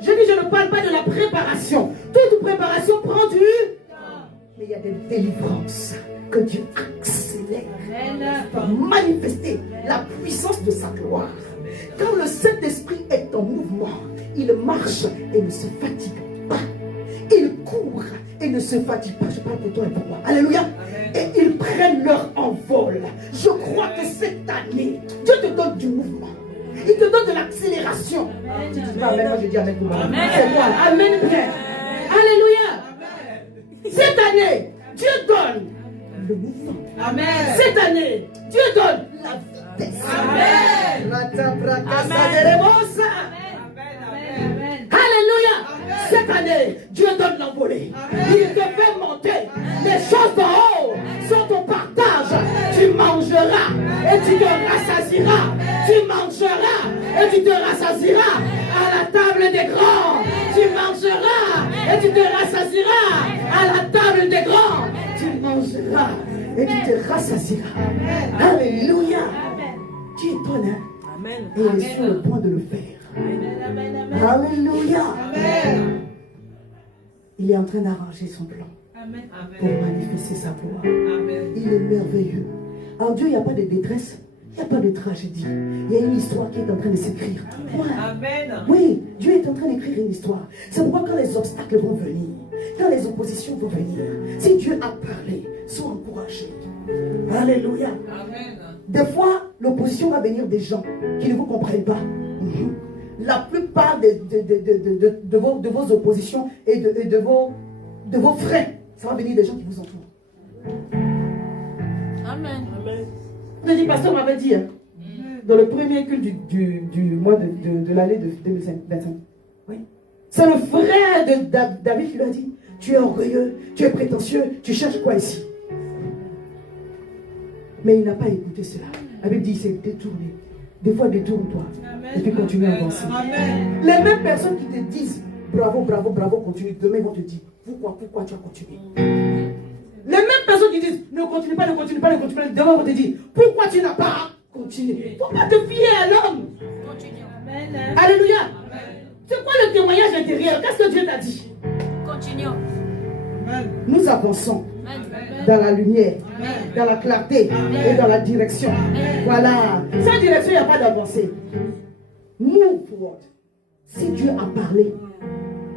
Je dis, je ne ne parle pas de la préparation. Toute préparation prend du temps. Mais il y a des délivrances que Dieu accélère pour manifester la puissance de sa gloire. Quand le Saint-Esprit est en mouvement, il marche et ne se fatigue pas. Il court et ne se fatigue pas. Je parle pour toi et pour moi. Alléluia. Et ils prennent leur envol. Je crois que cette année, Dieu te donne du mouvement. Il te donne de l'accélération. Tu dis pas amen, moi je dis amen pour moi. C'est moi. Amen bien. Alléluia. Cette année, Dieu donne le mouvement. Amen. Cette année, Dieu donne la vitesse. Amen. Alléluia. Cette année, Dieu donne l'envolée. Il te fait monter. Les choses d'en haut sont ton partage. Tu mangeras et tu te rassasieras. Tu mangeras et tu te rassasieras à la table des grands. Tu mangeras et tu te rassasieras à la table des grands. Tu mangeras et tu te rassasieras. Alléluia. Tu es ton âme. Amen. Et il est sur le point de le faire. Alléluia. Il est en train d'arranger son plan pour manifester sa gloire. Il est merveilleux. En Dieu, il n'y a pas de détresse. Il n'y a pas de tragédie. Il y a une histoire qui est en train de s'écrire. Ouais. Amen. Oui, Dieu est en train d'écrire une histoire. C'est pourquoi quand les obstacles vont venir, quand les oppositions vont venir, si Dieu a parlé, sois encouragé. Alléluia. Amen. Des fois, l'opposition va venir des gens qui ne vous comprennent pas. La plupart de vos oppositions et de vos freins, ça va venir des gens qui vous entourent. Amen. Je dis, pasteur m'avait dit, hein, dans le premier culte du mois de l'année de 2025. Oui. C'est le frère de David qui lui a dit, tu es orgueilleux, tu es prétentieux, tu cherches quoi ici? Mais il n'a pas écouté cela. La Bible dit, il s'est détourné. Des fois, détourne-toi. Et puis continue à avancer. Amen. Les mêmes personnes qui te disent, bravo, bravo, bravo, continue. Demain, ils vont te dire, pourquoi tu as continué? Les mêmes personnes qui disent, ne continue pas, ne continue pas, ne continue pas. Demain, ils vont te dire, pourquoi tu n'as pas continué? Pourquoi te fier à l'homme? Continuons. Alléluia. C'est quoi le témoignage intérieur? Qu'est-ce que Dieu t'a dit? Continuons. Nous avançons Amen. dans la lumière, dans la clarté et dans la direction. Voilà. Sans direction, il n'y a pas d'avancée. Move forward. Si Dieu a parlé,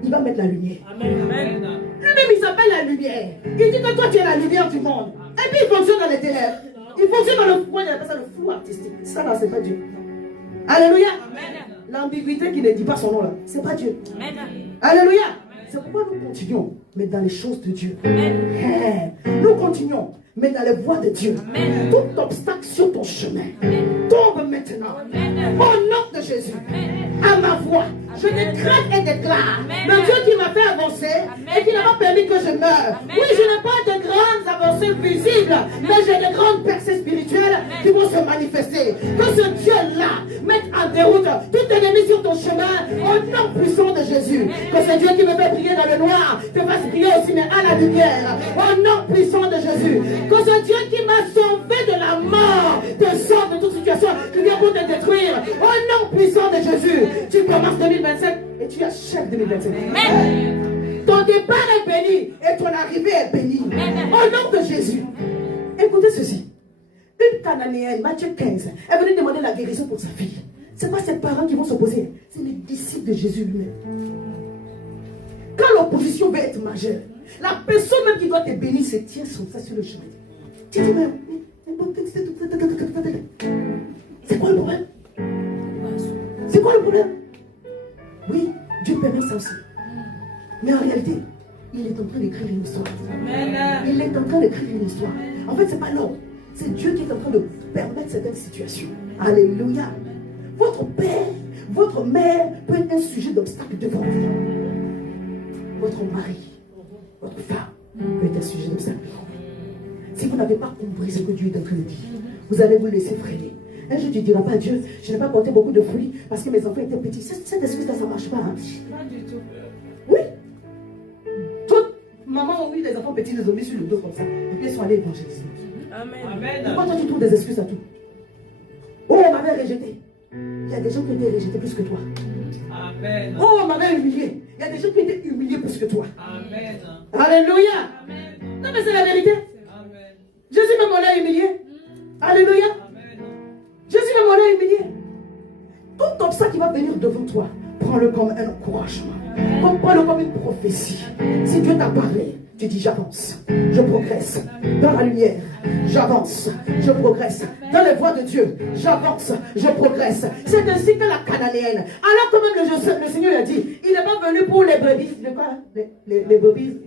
il va mettre la lumière. Amen. Lui-même, il s'appelle la lumière. Il dit que toi, tu es la lumière du monde. Et puis, il fonctionne dans les ténèbres. Il fonctionne dans le flou. Il appelle ça le flou artistique. Ça, là, c'est pas Dieu. Alléluia. L'ambiguïté qui ne dit pas son nom, là, c'est pas Dieu. Amen. Alléluia. C'est pourquoi nous continuons, mais dans les choses de Dieu. Nous continuons, mais dans les voies de Dieu. Amen. Tout obstacle sur ton chemin tombe maintenant. Au nom de Jésus. À ma voix, je décrète et déclare le Dieu qui m'a fait avancer et qui n'a pas permis que je meure. Oui, je n'ai pas de grandes avancées visibles, mais j'ai de grandes percées spirituelles qui vont se manifester. Que ce Dieu-là mette en déroute tout ennemi sur ton chemin au nom puissant de Jésus. Que ce Dieu qui me fait briller dans le noir te fasse briller aussi, mais à la lumière. Au nom puissant de Jésus. Que ce Dieu qui m'a sauvé de la mort te sauve de toute situation qui vient pour te détruire. Au nom puissant de Jésus. Tu commences 2027 et tu achèves 2027. Ton départ est béni et ton arrivée est bénie. Au nom de Jésus. Écoutez ceci. Une Cananéenne, Matthieu 15, est venue demander la guérison pour sa fille. Ce n'est pas ses parents qui vont s'opposer, c'est les disciples de Jésus lui-même. Quand l'opposition veut être majeure, la personne même qui doit te bénir se tient sur ça sur le chemin. Tu dis même, c'est quoi le problème? C'est quoi le problème? Oui, Dieu permet ça aussi. Mais en réalité, il est en train d'écrire une histoire. Il est en train d'écrire une histoire. En fait, ce n'est pas l'homme. C'est Dieu qui est en train de permettre certaines situations. Alléluia. Votre père, votre mère peut être un sujet d'obstacle devant vous. Votre mari, votre femme peut être un sujet d'obstacle devant vous. Si vous n'avez pas compris ce que Dieu est en train de dire, vous allez vous laisser freiner. Un jour, tu ne diras pas à Dieu, je n'ai pas porté beaucoup de fruits parce que mes enfants étaient petits. Cette excuse-là, ça ne marche pas. Hein? Pas du tout. Oui. Toutes maman ont eu des enfants petits, les ont mis sur le dos comme ça. Et puis ils sont allés évangéliser. Amen. Pourquoi toi tu trouves des excuses à tout? Oh, on m'avait rejeté. Il y a des gens qui ont été rejetés plus que toi. Amen. Oh, on m'avait humilié. Il y a des gens qui étaient humiliés plus que toi. Amen. Alléluia. Non, mais c'est la vérité. Amen. Jésus même on l'a humilié. Alléluia. Amen. Jésus même on l'a humilié. Tout obstacle qui va venir devant toi, prends-le comme un encouragement. Prends-le comme une prophétie. Si Dieu t'a parlé, tu dis j'avance, je progresse dans la lumière, j'avance, je progresse dans les voies de Dieu, j'avance, je progresse. C'est ainsi que la Cananéenne, alors que même le Seigneur a dit, il n'est pas venu pour les brebis, de quoi? Les brebis,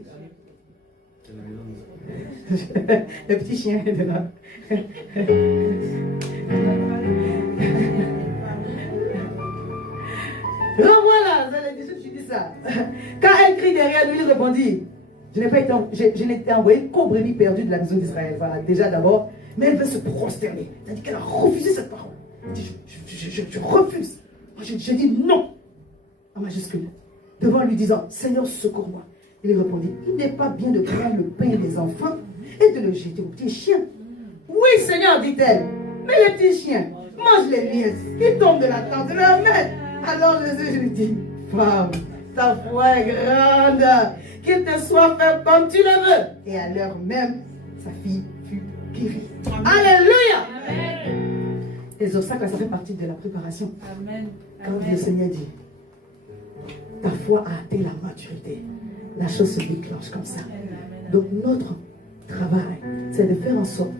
les petits chiens de là. Donc voilà, je dis ça. Quand elle crie derrière lui, il répondit, je n'ai été envoyé qu'aux brebis perdues de la maison d'Israël. Voilà, déjà d'abord, mais elle veut se prosterner. C'est-à-dire qu'elle a refusé cette parole. Elle dit, je refuse. Moi, je dis non, en majuscule, devant lui disant, Seigneur, secours-moi. Il lui répondit, il n'est pas bien de prendre le pain des enfants et de le jeter aux petits chiens. Oui, Seigneur, dit-elle, mais les petits chiens mangent les miettes qui tombent de la tente de leur maître. Alors Jésus lui dit, femme, ta foi est grande, qu'il te soit fait comme tu le veux. Et à l'heure même, sa fille fut guérie. Amen. Alléluia. Amen. Les obstacles, ça fait partie de la préparation. Amen. Quand le Seigneur dit, ta foi a atteint la maturité, la chose se déclenche comme ça. Donc notre travail, c'est de faire en sorte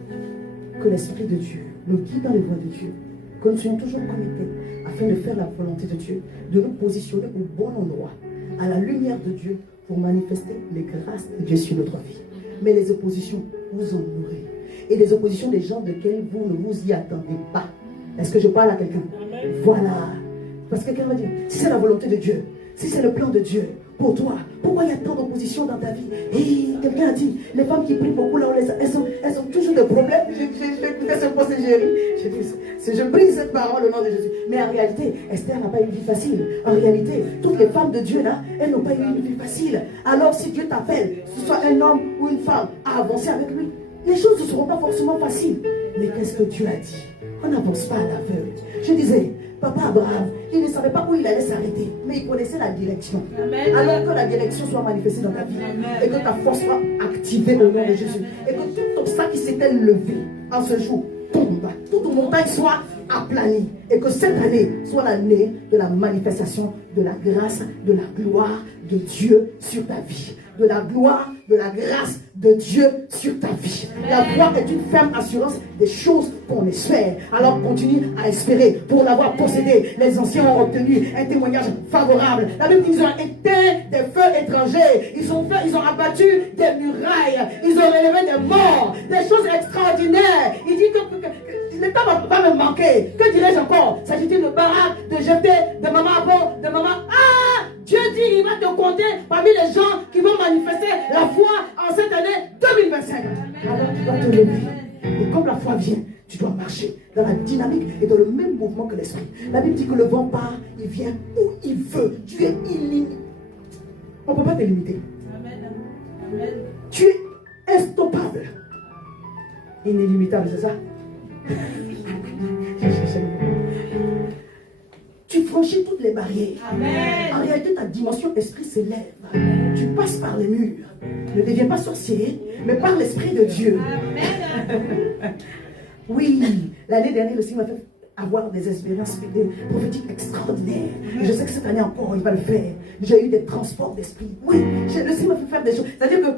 que l'Esprit de Dieu nous guide dans les voies de Dieu, que nous soyons toujours connectés afin de faire la volonté de Dieu, de nous positionner au bon endroit, à la lumière de Dieu, pour manifester les grâces de Dieu sur notre vie. Mais les oppositions, vous en aurez. Et les oppositions des gens desquels vous ne vous y attendez pas. Est-ce que je parle à quelqu'un? Voilà. Parce que quelqu'un va dire, si c'est la volonté de Dieu, si c'est le plan de Dieu pour toi, pourquoi il y a tant d'opposition dans ta vie? Et quelqu'un a dit, les femmes qui prient beaucoup, là, elles ont toujours des problèmes. J'ai écouté ce poste et j'ai ri. Je prie cette parole au nom de Jésus. Mais en réalité, Esther n'a pas eu une vie facile. En réalité, toutes les femmes de Dieu là, elles n'ont pas eu une vie facile. Alors si Dieu t'appelle, que ce soit un homme ou une femme, à avancer avec lui, les choses ne seront pas forcément faciles. Mais qu'est-ce que Dieu a dit? On n'avance pas à l'aveugle. Je disais, Papa Abraham, il ne savait pas où il allait s'arrêter, mais il connaissait la direction. Amen. Alors que la direction soit manifestée dans ta vie. Amen. Et que ta foi soit activée au nom de Jésus. Et que tout obstacle qui s'était levé en ce jour tombe. Toute montagne soit aplanie. Et que cette année soit l'année de la manifestation de la grâce, de la gloire de Dieu sur ta vie. De la gloire, de la grâce de Dieu sur ta vie. La foi est une ferme assurance des choses qu'on espère. Alors continue à espérer pour l'avoir possédé. Les anciens ont obtenu un témoignage favorable. La Bible dit qu'ils ont éteint des feux étrangers. Ils ont abattu des murailles. Ils ont relevé des morts. Des choses extraordinaires. Il dit que le temps va pas me manquer. Que dirais-je encore? S'agit-il de baraque, de jeter, de maman à bon, de maman... Ah! Dieu dit, il va te compter parmi les gens qui vont manifester la foi en cette année 2025. Alors tu dois te lever. Et comme la foi vient, tu dois marcher dans la dynamique et dans le même mouvement que l'esprit. La Bible dit que le vent part, il vient où il veut. Tu es illimité. On ne peut pas te limiter. Amen. Tu es instoppable. Inimitable, c'est ça? Tu franchis toutes les barrières. Amen. En réalité, ta dimension esprit s'élève. Tu passes par les murs. Ne deviens pas sorcier, mais par l'Esprit de Dieu. Amen. Oui, l'année dernière, le Seigneur m'a fait avoir des expériences prophétiques extraordinaires. Et je sais que cette année encore, il va le faire. J'ai eu des transports d'esprit. Oui, le Seigneur m'a fait faire des choses. C'est-à-dire que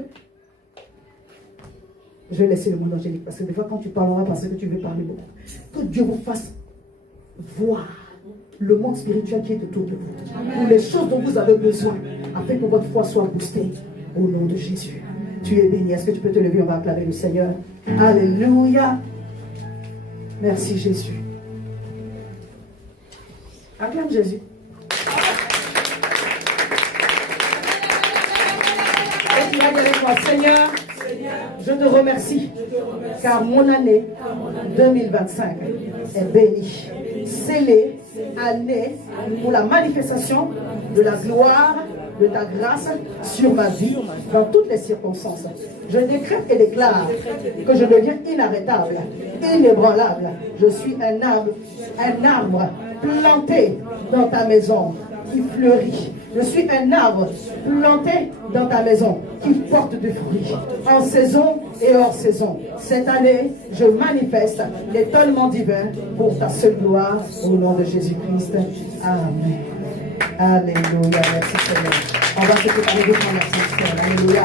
je vais laisser le monde angélique parce que des fois, quand tu parleras, parce que tu veux parler beaucoup, que Dieu vous fasse voir le monde spirituel qui est autour de vous, ou les choses dont vous avez besoin, afin que votre foi soit boostée au nom de Jésus. Tu es béni. Est-ce que tu peux te lever? On va acclamer le Seigneur. Alléluia. Merci Jésus. Acclame Jésus. Et tu vas dire avec moi, Seigneur, je te remercie, car mon année 2025 est bénie, scellée, année pour la manifestation de la gloire de ta grâce sur ma vie dans toutes les circonstances. Je décrète et déclare que je deviens inarrêtable, inébranlable. Je suis un arbre planté dans ta maison, qui fleurit. Je suis un arbre planté dans ta maison qui porte du fruit en saison et hors saison. Cette année, je manifeste l'étonnement divin pour ta seule gloire au nom de Jésus-Christ. Amen. Alléluia. Merci Seigneur. On va se préparer de prendre la Sainte Sœur. Alléluia.